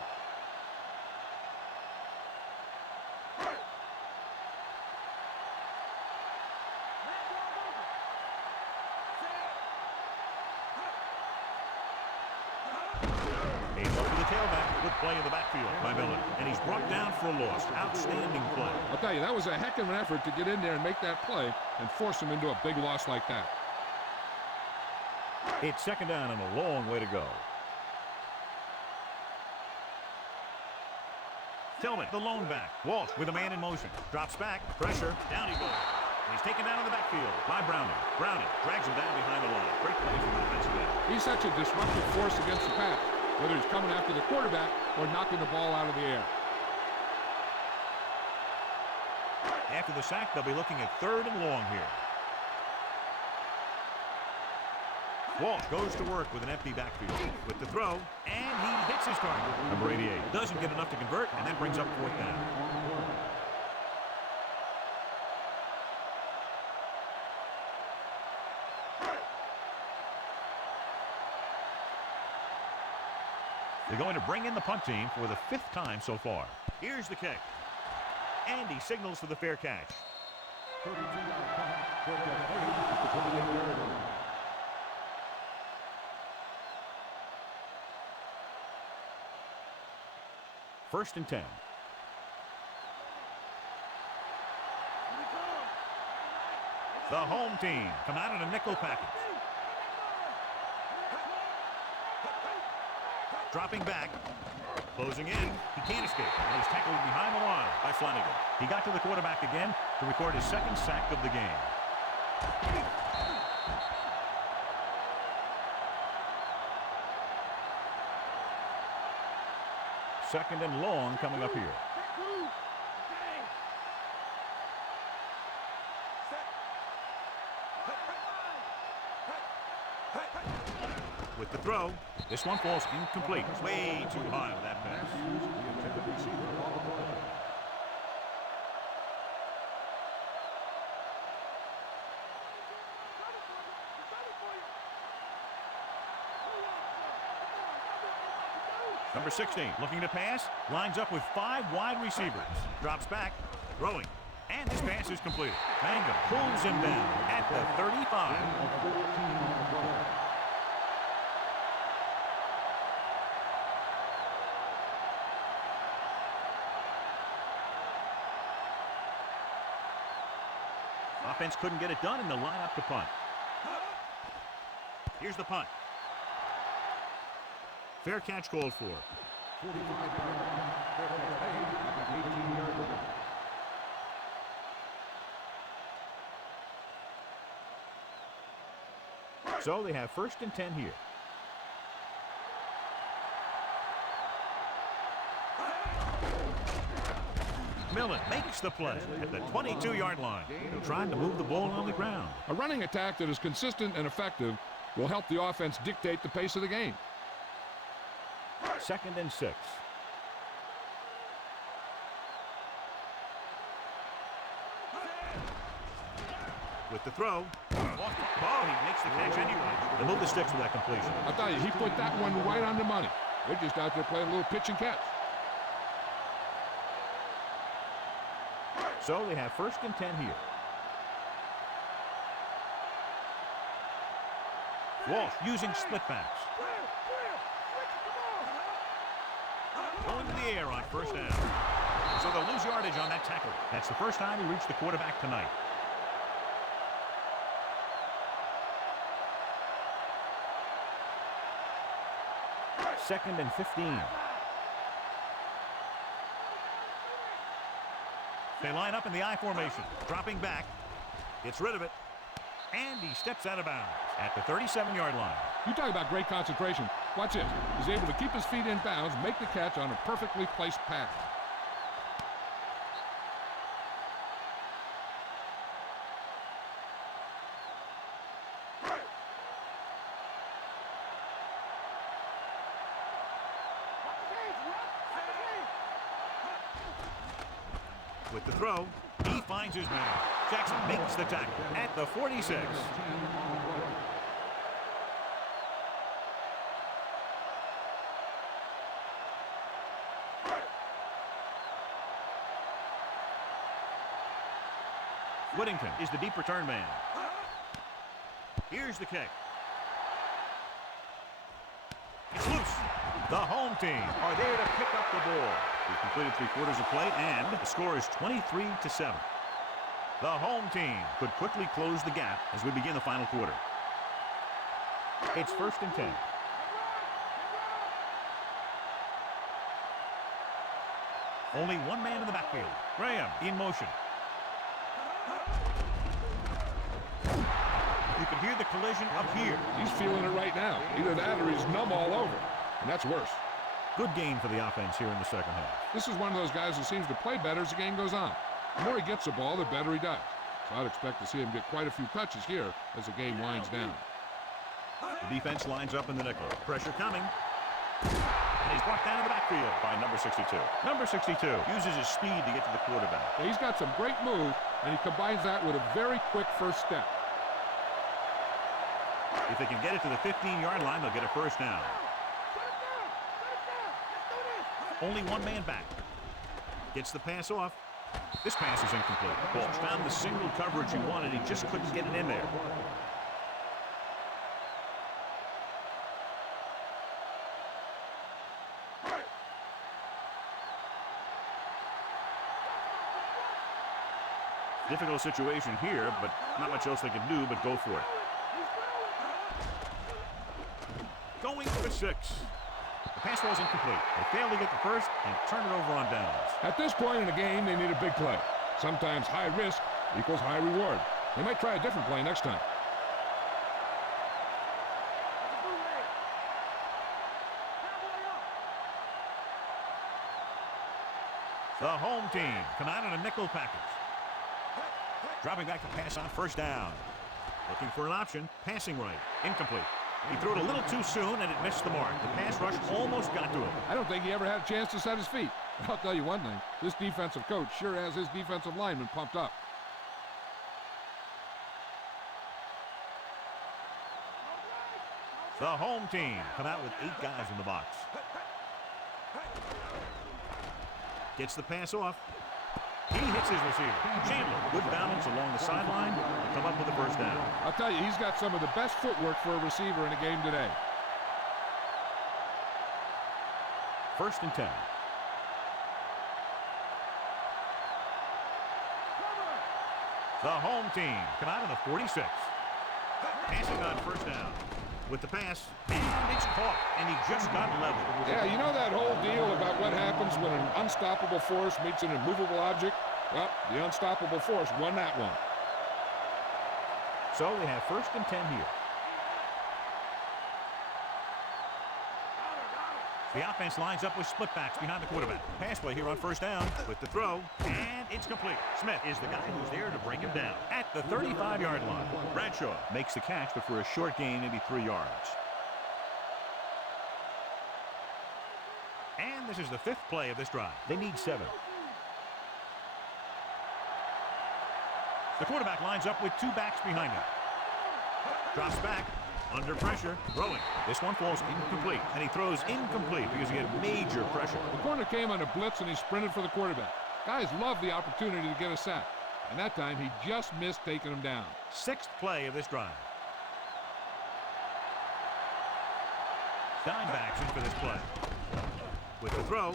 Good play in the backfield by Miller, and he's brought down for a loss. Outstanding play. I'll tell you, that was a heck of an effort to get in there and make that play and force him into a big loss like that. It's second down and a long way to go. Tillman, the lone back. Walsh with a man in motion. Drops back. Pressure. Down he goes. And he's taken down in the backfield by Browning. Browning drags him down behind the line. Great play from the defensive end. He's such a disruptive force against the pass, whether he's coming after the quarterback or knocking the ball out of the air. After the sack, they'll be looking at third and long here. Walsh goes to work with an empty backfield. With the throw, and he hits his target. Number 88 doesn't get enough to convert, and that brings up fourth down. They're going to bring in the punt team for the 5th time so far. Here's the kick. And he signals for the fair catch. First and 10. The home team come out in a nickel package. Dropping back, closing in, he can't escape, and he's tackled behind the line by Flanagan. He got to the quarterback again to record his 2nd sack of the game. Second and long coming up here. With the throw, this one falls incomplete. It's way too high with that pass. Number 16 looking to pass, lines up with 5 wide receivers. Drops back, throwing, and this pass is completed. Mangum pulls him down at the 35. Offense couldn't get it done in the lineup to punt. Here's the punt. Fair catch called for. So they have first and 10 here. Millen makes the play at the 22-yard line. Trying to move the ball on the ground. A running attack that is consistent and effective will help the offense dictate the pace of the game. Second and 6. With the throw. Oh, he makes the catch anyway. They move the sticks with that completion. I'll tell you, he put that one right on the money. They're just out there playing a little pitch and catch. So they have first and 10 here. Walsh using split backs. Going to the air on first down. So they'll lose yardage on that tackle. That's the first time he reached the quarterback tonight. Second and 15. They line up in the I formation. Dropping back. Gets rid of it. And he steps out of bounds at the 37-yard line. You talk about great concentration. Watch this. He's able to keep his feet in bounds, make the catch on a perfectly placed pass. with the throw. He finds his man. Jackson makes the tackle at the 46. Whittington is the deep return man. Here's the kick. It's loose. The home team are there to pick up the ball. We've completed 3/4 of play, and the score is 23-7. The home team could quickly close the gap as we begin the final quarter. It's 1st and 10. Only one man in the backfield. Graham in motion. You can hear the collision up here. He's feeling it right now. Either that or he's numb all over. And that's worse. Good game for the offense here in the second half. This is one of those guys who seems to play better as the game goes on. The more he gets the ball, the better he does. So I'd expect to see him get quite a few touches here as the game winds down. The defense lines up in the nickel. Pressure coming. And he's brought down to the backfield by number 62. Number 62 uses his speed to get to the quarterback. Yeah, he's got some great moves, and he combines that with a very quick first step. If they can get it to the 15-yard line, they'll get a first down. Only one man back. Gets the pass off. This pass is incomplete. Walsh found the single coverage he wanted. He just couldn't get it in there. Difficult situation here, but not much else they can do but go for it. Going for 6. The pass ball is incomplete. They fail to get the first and turn it over on downs. At this point in the game, they need a big play. Sometimes high risk equals high reward. They might try a different play next time. The home team come out in a nickel package. Dropping back to pass on first down. Looking for an option. Passing right. Incomplete. He threw it a little too soon, and it missed the mark. The pass rush almost got to him. I don't think he ever had a chance to set his feet. I'll tell you one thing. This defensive coach sure has his defensive linemen pumped up. The home team come out with 8 guys in the box. Gets the pass off. He hits his receiver. Chandler, good balance along the sideline. He'll come up with a first down. I'll tell you, he's got some of the best footwork for a receiver in a game today. 1st and 10. The home team come out of the 46. Passing on first down. With the pass, and it's caught, and he just got level. Yeah, you know that whole deal about what happens when an unstoppable force meets an immovable object? Well, the unstoppable force won that one. So we have 1st and 10 here. The offense lines up with split backs behind the quarterback. Pass play here on first down with the throw, and it's complete. Smith is the guy who's there to bring him down at the 35-yard line. Bradshaw makes the catch, but for a short gain, maybe 3 yards. And this is the 5th play of this drive. They need 7. The quarterback lines up with 2 backs behind him. Drops back. Under pressure, throwing. This one falls incomplete, and he throws incomplete because he had major pressure. The corner came on a blitz, and he sprinted for the quarterback. Guys love the opportunity to get a sack, and that time he just missed taking him down. 6th play of this drive. Dimebacks in for this play. With the throw,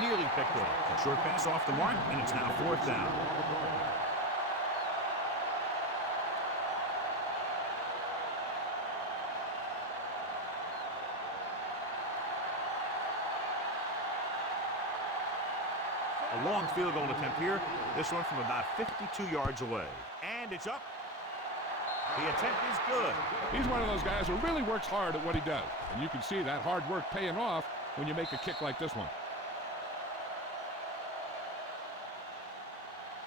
nearly picked off. A short pass off the mark, and it's now 4th down. A long field goal attempt here. This one from about 52 yards away. And it's up. The attempt is good. He's one of those guys who really works hard at what he does. And you can see that hard work paying off when you make a kick like this one.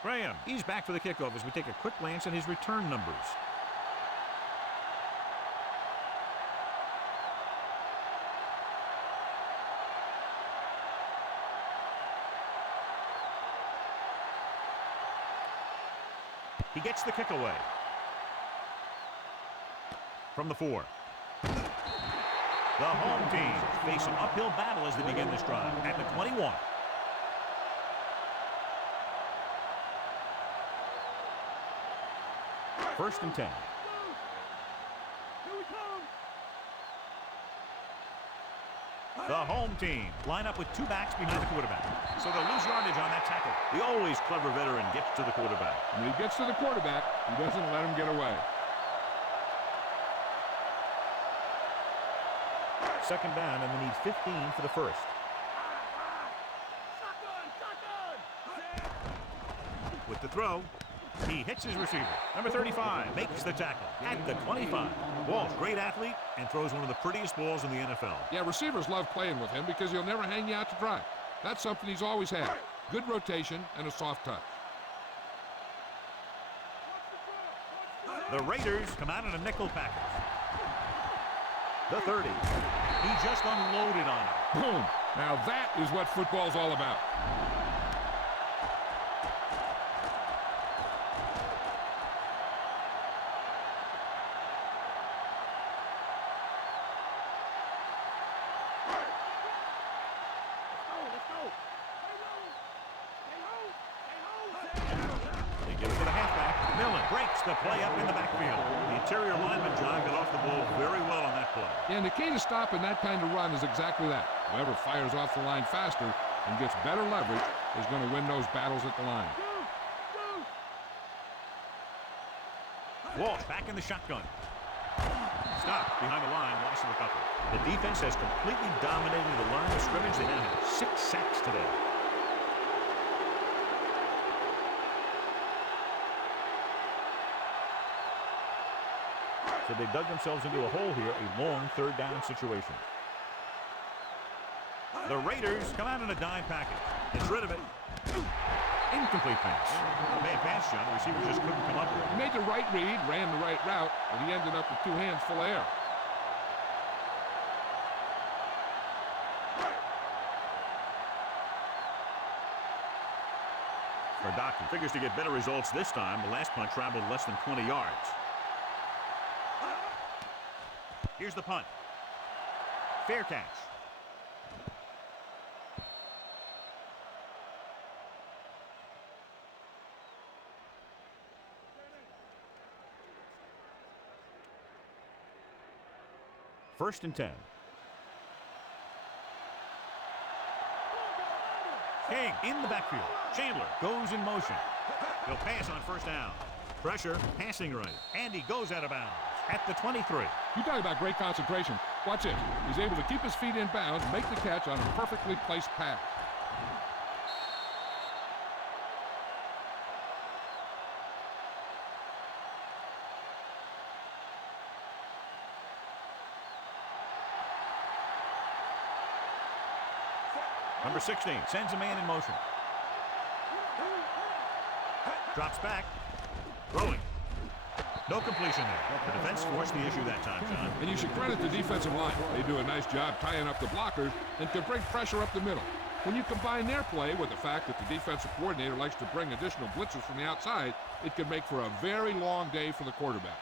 Graham, he's back for the kickoff as we take a quick glance at his return numbers. He gets the kick away. From the 4. The home team face an uphill battle as they begin this drive at the 21. First and 10. Here we come. The home team line up with 2 backs behind the quarterback. So they'll lose yardage on that tackle. The always clever veteran gets to the quarterback. When he gets to the quarterback, he doesn't let him get away. Second down, and they need 15 for the first. Shotgun. With the throw, he hits his receiver. Number 35 makes the tackle at the 25. Walsh, great athlete, and throws one of the prettiest balls in the NFL. Yeah, receivers love playing with him because he'll never hang you out to dry. That's something he's always had. Good rotation and a soft touch. The Raiders come out in a nickel package. The 30. He just unloaded on it. Boom! Now that is what football's all about. Let's go. They give it to the halfback. Millen breaks the play up in the backfield. The interior lineman, John, got off the ball very well on that play. Yeah, and the key to stopping that kind of run is exactly that. Whoever fires off the line faster and gets better leverage is going to win those battles at the line. Walsh back in the shotgun. Stop behind the line, loss of a couple. The defense has completely dominated the line of scrimmage. They now have 6 sacks today. So they dug themselves into a hole here, a long third down situation. The Raiders come out in a dime package. Gets rid of it. Incomplete pass. Not a bad pass, John. The receiver just couldn't come up with it. He made the right read, ran the right route, but he ended up with 2 hands full of air. Doctor figures to get better results this time. The last punt traveled less than 20 yards. Here's the punt. Fair catch. First and 10. King in the backfield. Chandler goes in motion. He'll pass on first down. Pressure, passing right. And he goes out of bounds at the 23. You talk about great concentration. Watch it. He's able to keep his feet in bounds, make the catch on a perfectly placed pass. Number 16 sends a man in motion. Drops back. Throwing. No completion there. The defense forced the issue that time, John. And you should credit the defensive line. They do a nice job tying up the blockers and can bring pressure up the middle. When you combine their play with the fact that the defensive coordinator likes to bring additional blitzes from the outside, it can make for a very long day for the quarterback.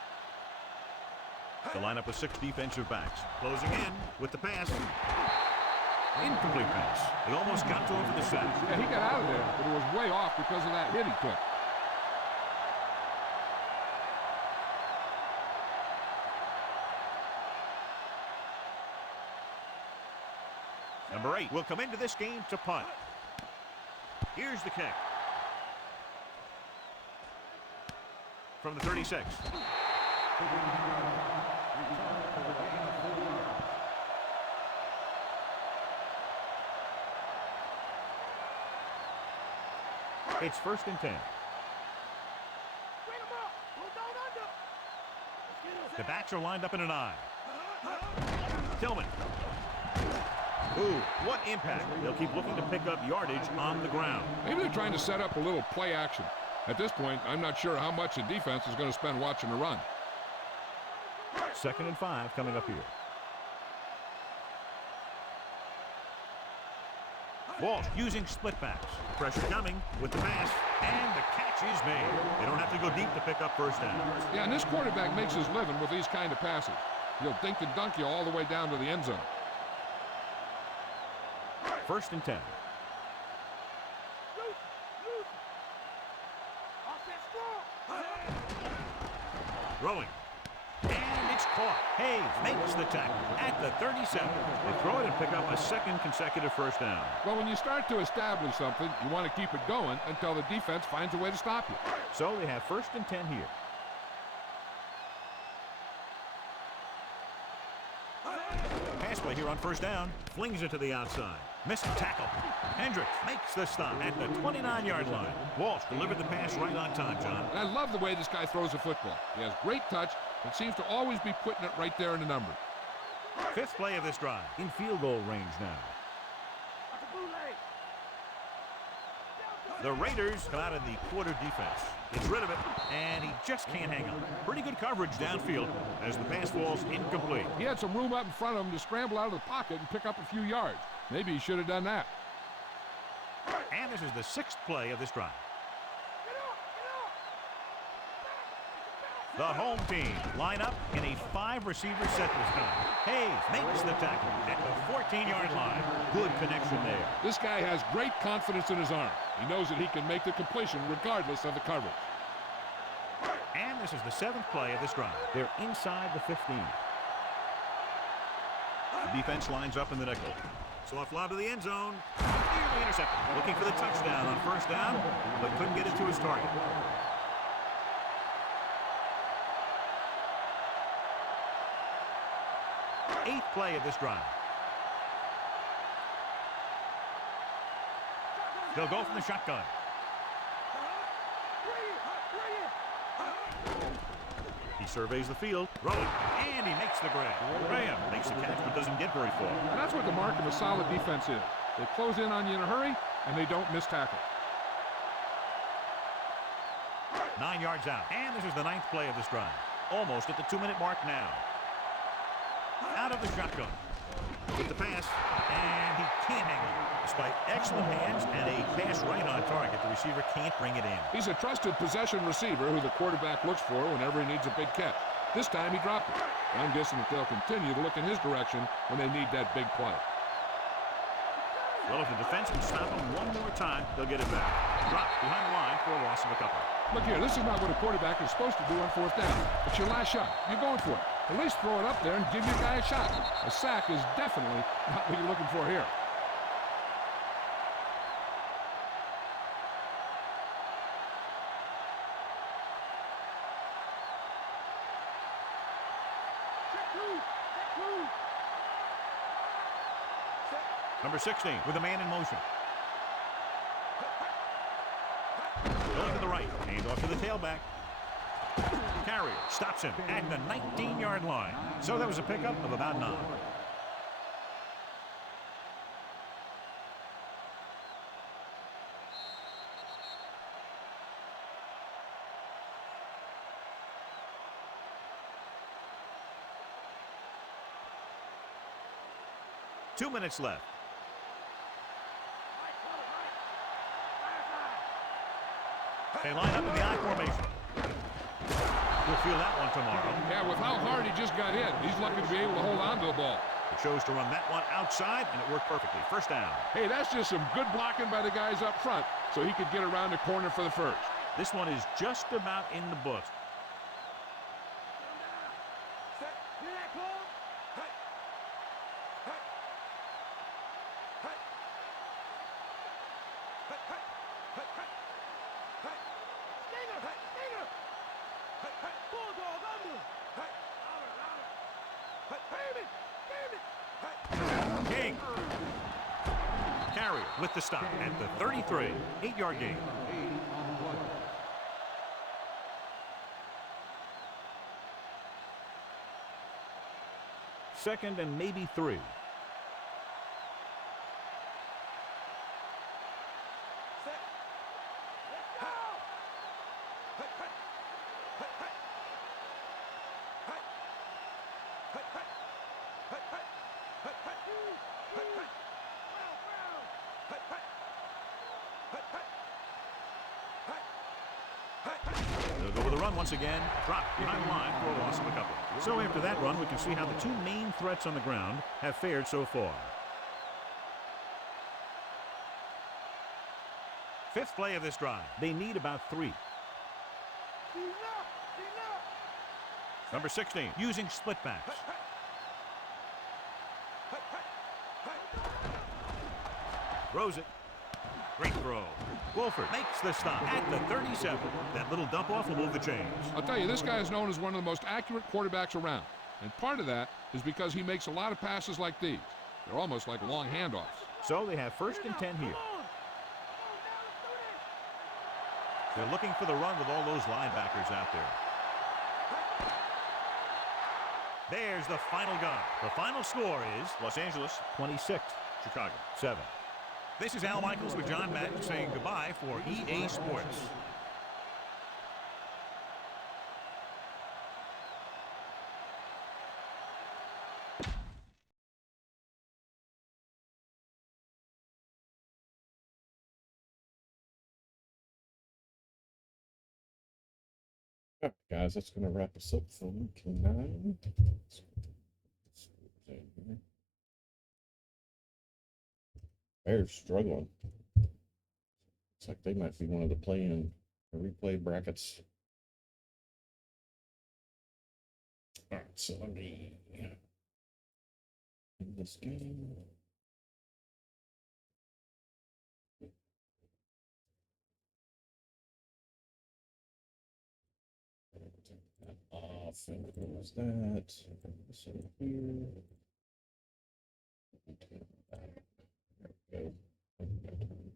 The lineup of 6 defensive backs. Closing in with the pass. Incomplete pass. He almost got to him for the sack. Yeah, he got out of there, but it was way off because of that hit he took. Number 8 will come into this game to punt. Here's the kick. From the 36. It's first and 10. Bring him up. We'll go under. Let's get him. The backs are lined up in an eye. Tillman. Ooh, what impact. They'll keep looking to pick up yardage on the ground. Maybe they're trying to set up a little play action. At this point, I'm not sure how much the defense is going to spend watching the run. Second and 5 coming up here. Walsh using split backs. Pressure coming with the pass, and the catch is made. They don't have to go deep to pick up first down. Yeah, and this quarterback makes his living with these kind of passes. He'll dink and dunk you all the way down to the end zone. 1st and 10. Throwing. And it's caught. Hayes makes the tackle at the 37. They throw it and pick up a second consecutive first down. Well, when you start to establish something, you want to keep it going until the defense finds a way to stop you. So they have 1st and 10 here. Pass play here on first down. Flings it to the outside. Missed tackle. Hendricks makes the stop at the 29-yard line. Walsh delivered the pass right on time, John. And I love the way this guy throws a football. He has great touch and seems to always be putting it right there in the numbers. 5th play of this drive. In field goal range now. The Raiders come out of the quarter defense. Gets rid of it, and he just can't hang on. Pretty good coverage downfield as the pass falls incomplete. He had some room up in front of him to scramble out of the pocket and pick up a few yards. Maybe he should have done that. And this is the 6th play of this drive. The home team line up in a 5-receiver set this time. Hayes makes the tackle at the 14-yard line. Good connection there. This guy has great confidence in his arm. He knows that he can make the completion regardless of the coverage. And this is the 7th play of this drive. They're inside the 15. The defense lines up in the nickel. Soft lob to the end zone. Nearly intercepted. Looking for the touchdown on first down, but couldn't get it to his target. 8th play of this drive. They'll go from the shotgun. He surveys the field, throwing, and he makes the grab. Graham makes the catch, but doesn't get very far. And that's what the mark of a solid defense is. They close in on you in a hurry, and they don't miss tackle. 9 yards out, and this is the 9th play of this drive. Almost at the 2-minute mark now. Out of the shotgun with the pass, and he can't hang on. Despite excellent hands and a pass right on target, the receiver can't bring it in. He's a trusted possession receiver who the quarterback looks for whenever he needs a big catch. This time he dropped it. I'm guessing that they'll continue to look in his direction when they need that big play. Well, if the defense can stop him one more time, they'll get it back. Dropped behind the line for a loss of a couple. Look here, this is not what a quarterback is supposed to do on fourth down. It's your last shot. You're going for it. At least throw it up there and give your guy a shot. A sack is definitely not what you're looking for here. Number 16 with a man in motion. Going to the right. Hand off to the tailback. Carrier stops him at the 19-yard line. So that was a pickup of about 9. Two minutes left. They line up in the I formation. We'll feel that one tomorrow. Yeah, with how hard he just got hit, he's lucky to be able to hold on to the ball. It chose to run that one outside, and it worked perfectly. First down. Hey, that's just some good blocking by the guys up front, so he could get around the corner for the first. This one is just about in the books. King. Carrier with the stop at the 33. 8-yard gain. Second and maybe 3. They'll go with a run once again. Dropped behind the line for a loss of a couple. So after that run, we can see how the two main threats on the ground have fared so far. Fifth play of this drive. They need about 3. Number 16, using split backs. Throws it. Great throw. Wolford makes the stop at the 37. That little dump off will move the chains. I'll tell you, this guy is known as one of the most accurate quarterbacks around. And part of that is because he makes a lot of passes like these. They're almost like long handoffs. So they have 1st and 10 here. They're looking for the run with all those linebackers out there. There's the final gun. The final score is Los Angeles 26, Chicago 7. This is Al Michaels with John Madden saying goodbye for EA Sports. All right, guys, that's going to wrap us up for week 9. Bears struggling. Looks like they might be one of the play-in replay brackets. All right, so let me end this game. Take that off, and close that. This over here. There we go. Turn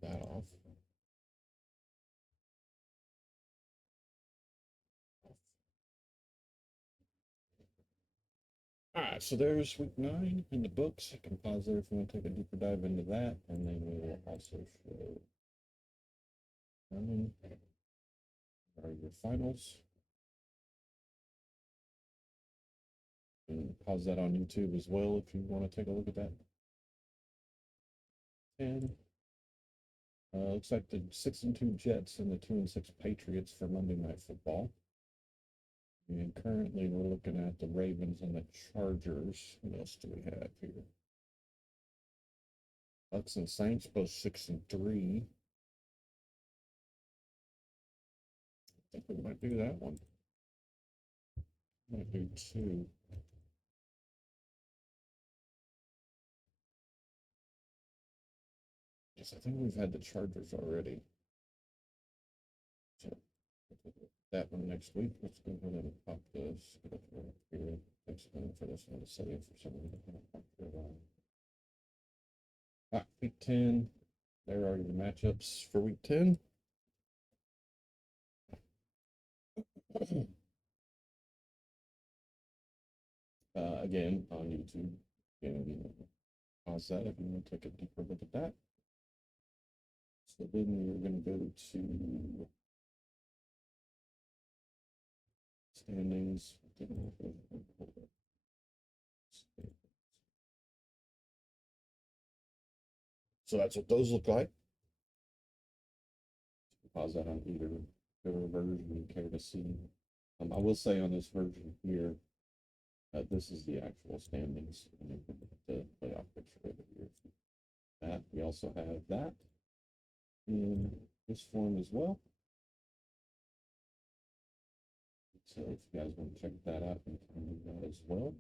that off. All right, so there's week 9 in the books. I can pause there if you want to take a deeper dive into that, and then we will also show are your finals. And pause that on YouTube as well if you want to take a look at that. And looks like the 6-2 Jets and the 2-6 Patriots for Monday Night Football. And currently we're looking at the Ravens and the Chargers. What else do we have here? Bucks and Saints both 6-3. I think we might do that one. Might do 2. Yes, I think we've had the Chargers already. So that one next week. Let's go ahead and pop this here. Thanks for this one to save for some reason. Week 10. There are your matchups for week 10. Again, on YouTube. And pause that if you want to take a deeper look at that. So then we're going to go to standings. So that's what those look like. Pause that on either version you care to see. I will say on this version here, this is the actual standings. The playoff picture over here. That we also have that in this form as well. So if you guys want to check that out, you can do that as well.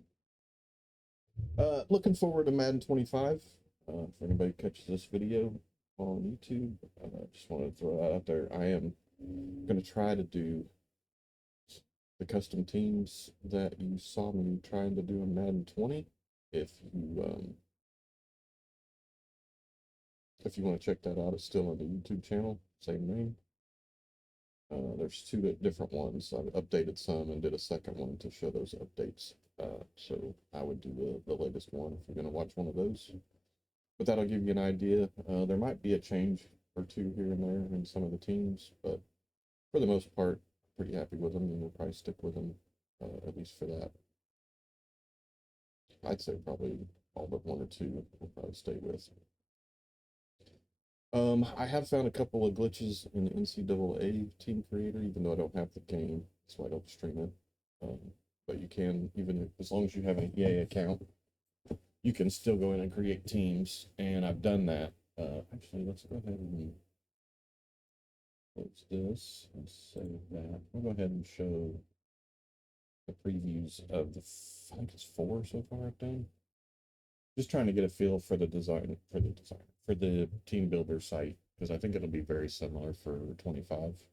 Looking forward to Madden 25. For anybody who catches this video on YouTube, just wanted to throw that out there. I am going to try to do the custom teams that you saw me trying to do in Madden 20. If you want to check that out, it's still on the YouTube channel, same name. There's 2 different ones. I've updated some and did a second one to show those updates. So I would do the latest one if you're going to watch one of those. But that'll give you an idea. There might be a change or 2 here and there in some of the teams, but for the most part, pretty happy with them, and we'll probably stick with them at least for that. I'd say probably all but 1 or 2 we'll probably stay with. I have found a couple of glitches in the NCAA Team Creator, even though I don't have the game, so I don't stream it. Um, but you can, even as long as you have an EA account, you can still go in and create teams, and I've done that. Actually, let's go ahead and close this and save that. I'll go ahead and show the previews of I think it's 4 so far I've done. Just trying to get a feel for the for the team builder site, because I think it'll be very similar for 25.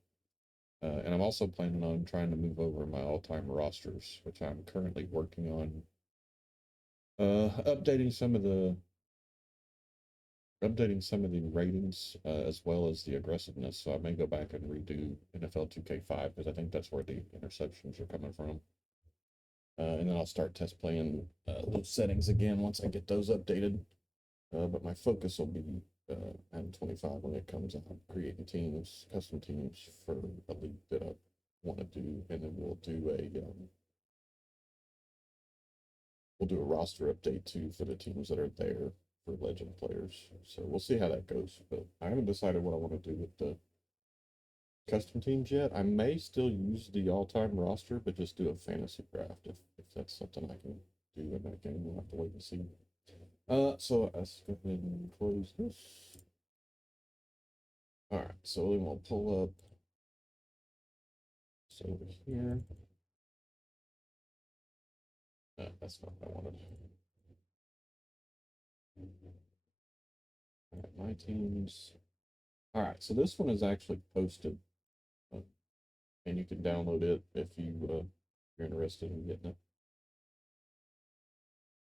And I'm also planning on trying to move over my all-time rosters, which I'm currently working on. Updating some of the ratings, as well as the aggressiveness. So I may go back and redo NFL 2K5, because I think that's where the interceptions are coming from. And then I'll start test playing those settings again once I get those updated. But my focus will be on 25 when it comes out, creating teams, custom teams for a league that I want to do, and then we'll do a roster update too for the teams that are there for legend players. So we'll see how that goes. But I haven't decided what I want to do with the custom teams yet. I may still use the all-time roster, but just do a fantasy draft if that's something I can do in that game. We'll have to wait and see. So let's go ahead and close this. All right, so then we'll pull up this over here. That's not what I wanted. All right, my teams. All right, so this one is actually posted, uh, and you can download it if you're interested in getting it.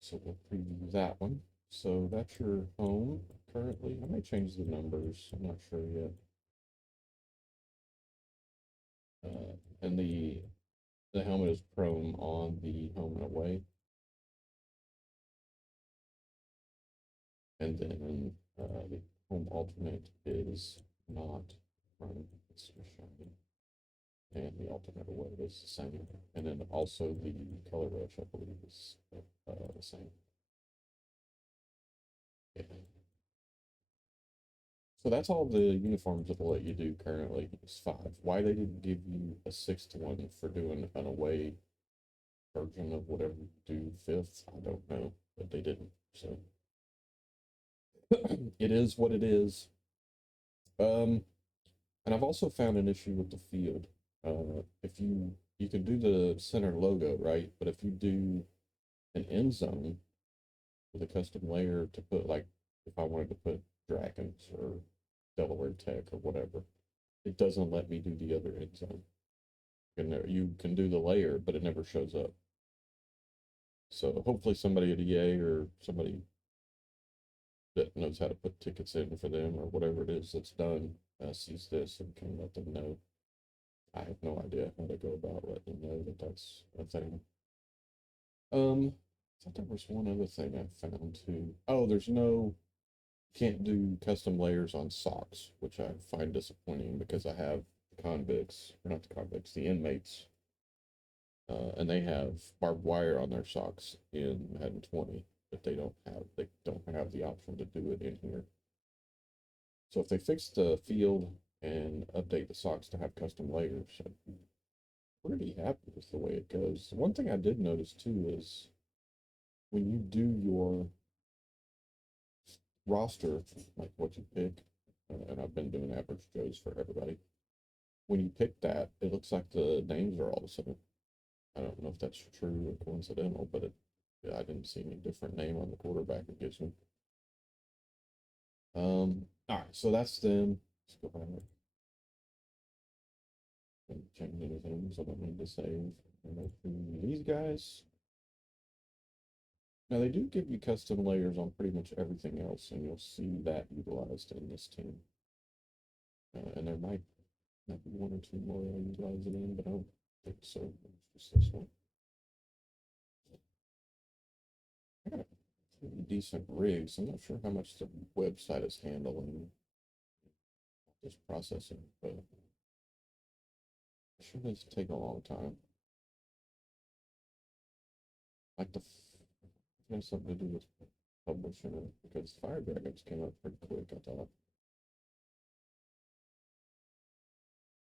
So we'll preview that one. So that's your home currently. I may change the numbers. I'm not sure yet. And the helmet is chrome on the home and away, and then the home alternate is not chrome. It's shiny, and the alternate away is the same. And then also the color rush, I believe, is the same. Yeah. So that's all the uniforms that will let you do currently. It's 5. Why they didn't give you a 6th one for doing an away version of whatever you do 5th, I don't know, but they didn't. So it is what it is. And I've also found an issue with the field. If you can do the center logo, right? But if you do an end zone with a custom layer to put, like, if I wanted to put Dragons or Delaware Tech or whatever, it doesn't let me do the other end zone. You can do the layer, but it never shows up. So hopefully somebody at EA or somebody that knows how to put tickets in for them or whatever it is that's done sees this and can let them know. I have no idea how to go about letting them know that that's a thing. I thought there was one other thing I found too. Oh, can't do custom layers on socks, which I find disappointing because I have the convicts, or not the convicts, the inmates, and they have barbed wire on their socks in Madden 20, but they don't have the option to do it in here. So if they fix the field and update the socks to have custom layers, I'm pretty happy with the way it goes. One thing I did notice too is when you do your roster, like what you pick, and I've been doing average Joes for everybody. When you pick that, it looks like the names are all the same. I don't know if that's true or coincidental, but I didn't see any different name on the quarterback it gives me. All right, so that's them. Let's go back and change anything, so I don't need to save. These guys. Now they do give you custom layers on pretty much everything else, and you'll see that utilized in this team. And there might be one or two more I'll utilize it in, but I don't think so. It's just this one. I got a pretty decent rig, so I'm not sure how much the website is handling this processing, but it sure does take a long time. Like it has something to do with publishing it, because Fire Dragons came up pretty quick, I thought.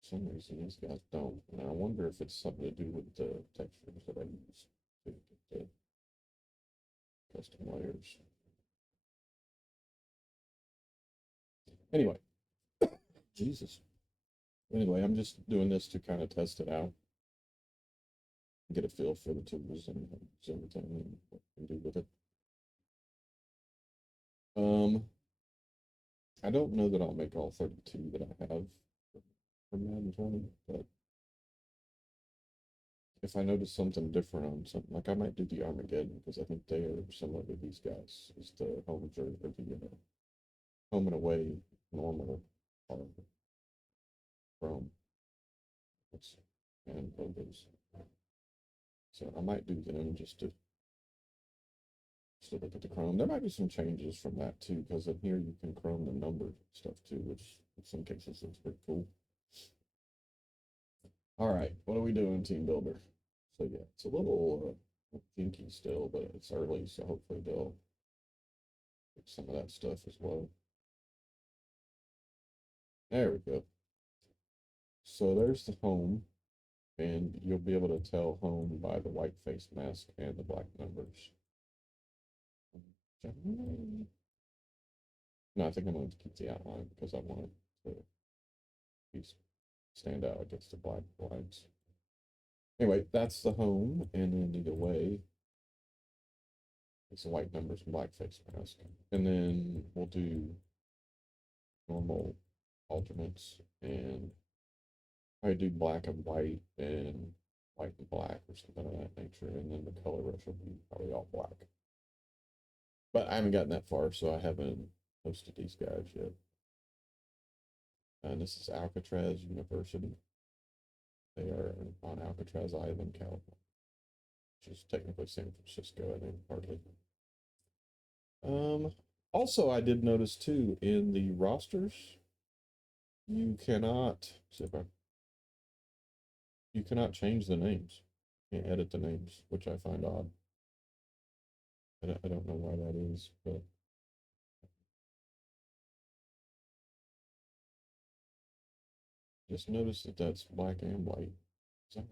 some reason these guys don't. And I wonder if it's something to do with the textures that I use to get the custom layers. Anyway, Jesus. Anyway, I'm just doing this to kind of test it out, get a feel for the tools and everything and what you can do with it. I don't know that I'll make all 32 that I have for Madden 20, but if I notice something different on something, like I might do the Armageddon because I think they are similar to these guys. It's the home jersey or the home and away normal or chrome and logos. So I might do them just to look at the chrome. There might be some changes from that too, because in here you can chrome the numbers and stuff too, which in some cases looks pretty cool. All right, what are we doing, Team Builder? So yeah, it's a little jinky still, but it's early, so hopefully they'll fix some of that stuff as well. There we go. So there's the home, and you'll be able to tell home by the white face mask and the black numbers. No, I think I'm going to keep the outline because I want it to stand out against the black lines. Anyway, that's the home, and then the away is the white numbers and black face mask. And then we'll do normal alternates, and I do black and white and white and black or something of that nature, and then the color rush will be probably all black. But I haven't gotten that far, so I haven't posted these guys yet. And this is Alcatraz University. They are on Alcatraz Island, California, which is technically San Francisco, I think, hardly. Also, I did notice too in the rosters, you cannot change the names. You can't edit the names, which I find odd. I don't know why that is, but just notice that that's black and white. So,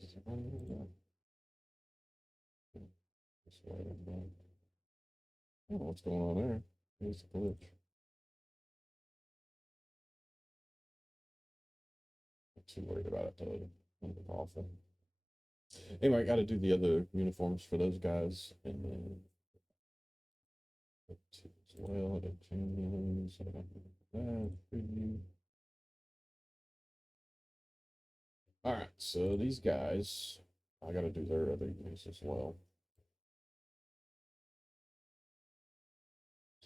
just white and black. I don't know what's going on there. It's a glitch. Not too worried about it though. Nothing awful. Anyway, I got to do the other uniforms for those guys, and then as well. I did change so that preview. All right, so these guys, I got to do their other units as well.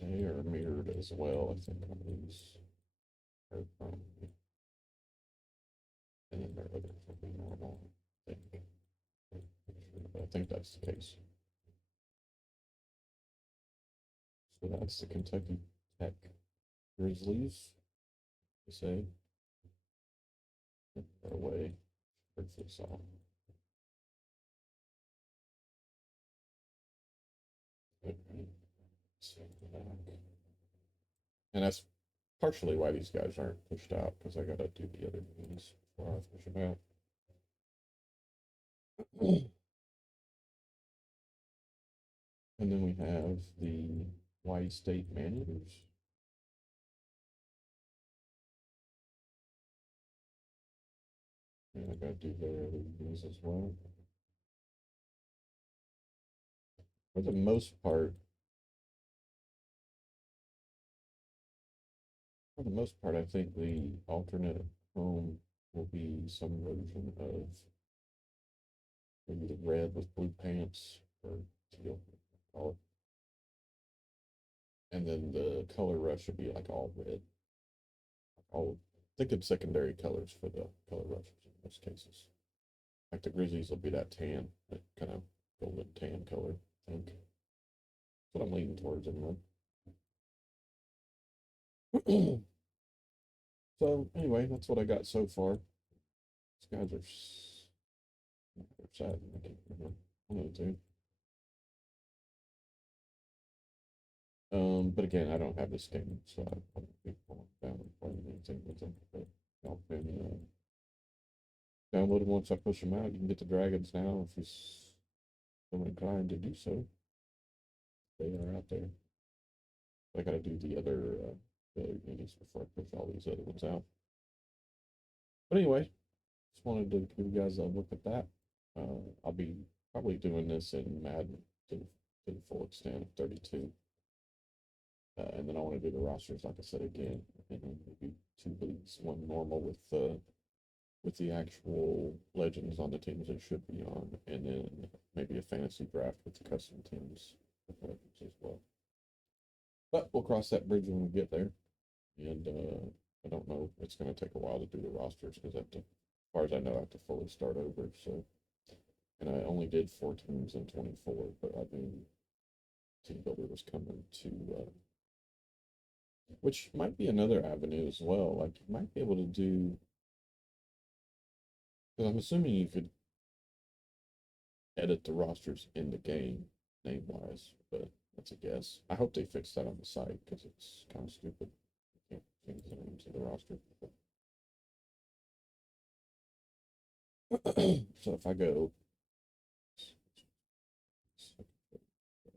They are mirrored as well, I think, on these. And then their others will be normal, I think. But I think that's the case. So that's the Kentucky Tech Grizzlies, they say. They're away. Hopefully so. And that's partially why these guys aren't pushed out, because I gotta do the other meetings before I push them out. And then we have the Hawaii State Managers. And I gotta do their other meetings as well. For the most part, I think the alternate home will be some version of maybe the red with blue pants or teal, call it. And then the color rush would be like all red. All think of secondary colors for the color rushes in most cases. Like the Grizzlies will be that tan, that kind of golden tan color, I think. That's what I'm leaning towards anyway. So anyway, that's what I got so far. These guys are sad. I can't remember. One of the two. But again, I don't have this game, so I won't be going down and playing anything with them. But y'all can download them once I push them out. You can get the dragons now if you're so inclined to do so. They are out there. I gotta do the other minis before I push all these other ones out. But anyway, just wanted to give you guys a look at that. I'll be probably doing this in Madden to the full extent of 32. And then I want to do the rosters, like I said again, and then maybe 2 leagues, one normal with the actual legends on the teams they should be on, and then maybe a fantasy draft with the custom teams with legends as well. But we'll cross that bridge when we get there. And I don't know. It's going to take a while to do the rosters because I have to, as far as I know, I have to fully start over. So, and I only did 4 teams in 24, but I knew Team Builder was coming to, which might be another avenue as well. Like you might be able to do, because I'm assuming you could edit the rosters in the game name wise, but that's a guess. I hope they fix that on the site because it's kind of stupid. You can't change the names of the roster. So if I go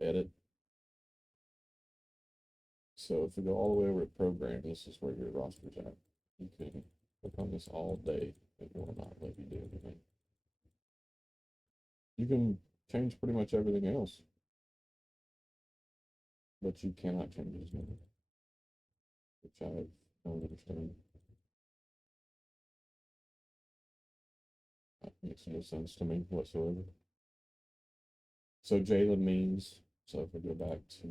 edit, so if we go all the way over to program, this is where your roster's at. You can click on this all day. It will not let you do anything. You can change pretty much everything else, but you cannot change his name, which I don't understand. That makes no sense to me whatsoever. So Jalen means, so if we go back to,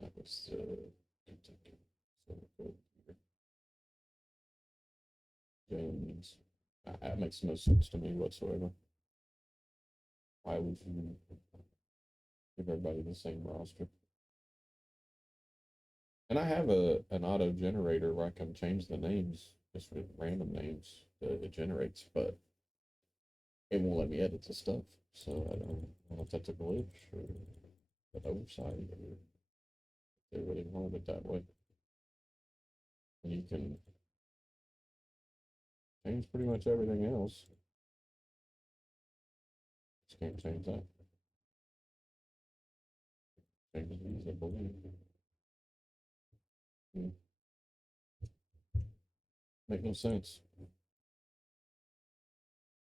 that was Kentucky. So we'll go here. Jalen means, that makes no sense to me whatsoever. Why would you give everybody the same roster? And I have an auto generator where I can change the names, just with random names that it generates, but it won't let me edit the stuff. So I don't know if that's a glitch or an oversight or they really wanted it that way. And you can change pretty much everything else. Just can't change that. Change these, I believe. Make no sense.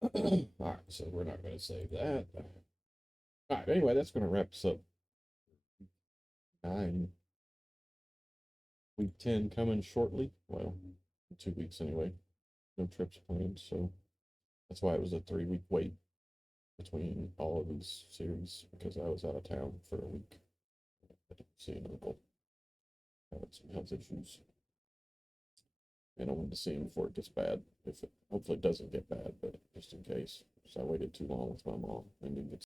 All right, so we're not going to save that. All right, anyway, that's going to wrap us up. 9. Week 10 coming shortly. Well, in 2 weeks anyway. No trips planned, so that's why it was a 3-week wait between all of these series because I was out of town for a week. I didn't see an uncle. I had some health issues. And I wanted to see him before it gets bad. If it hopefully it doesn't get bad, but just in case. So I waited too long with my mom and didn't get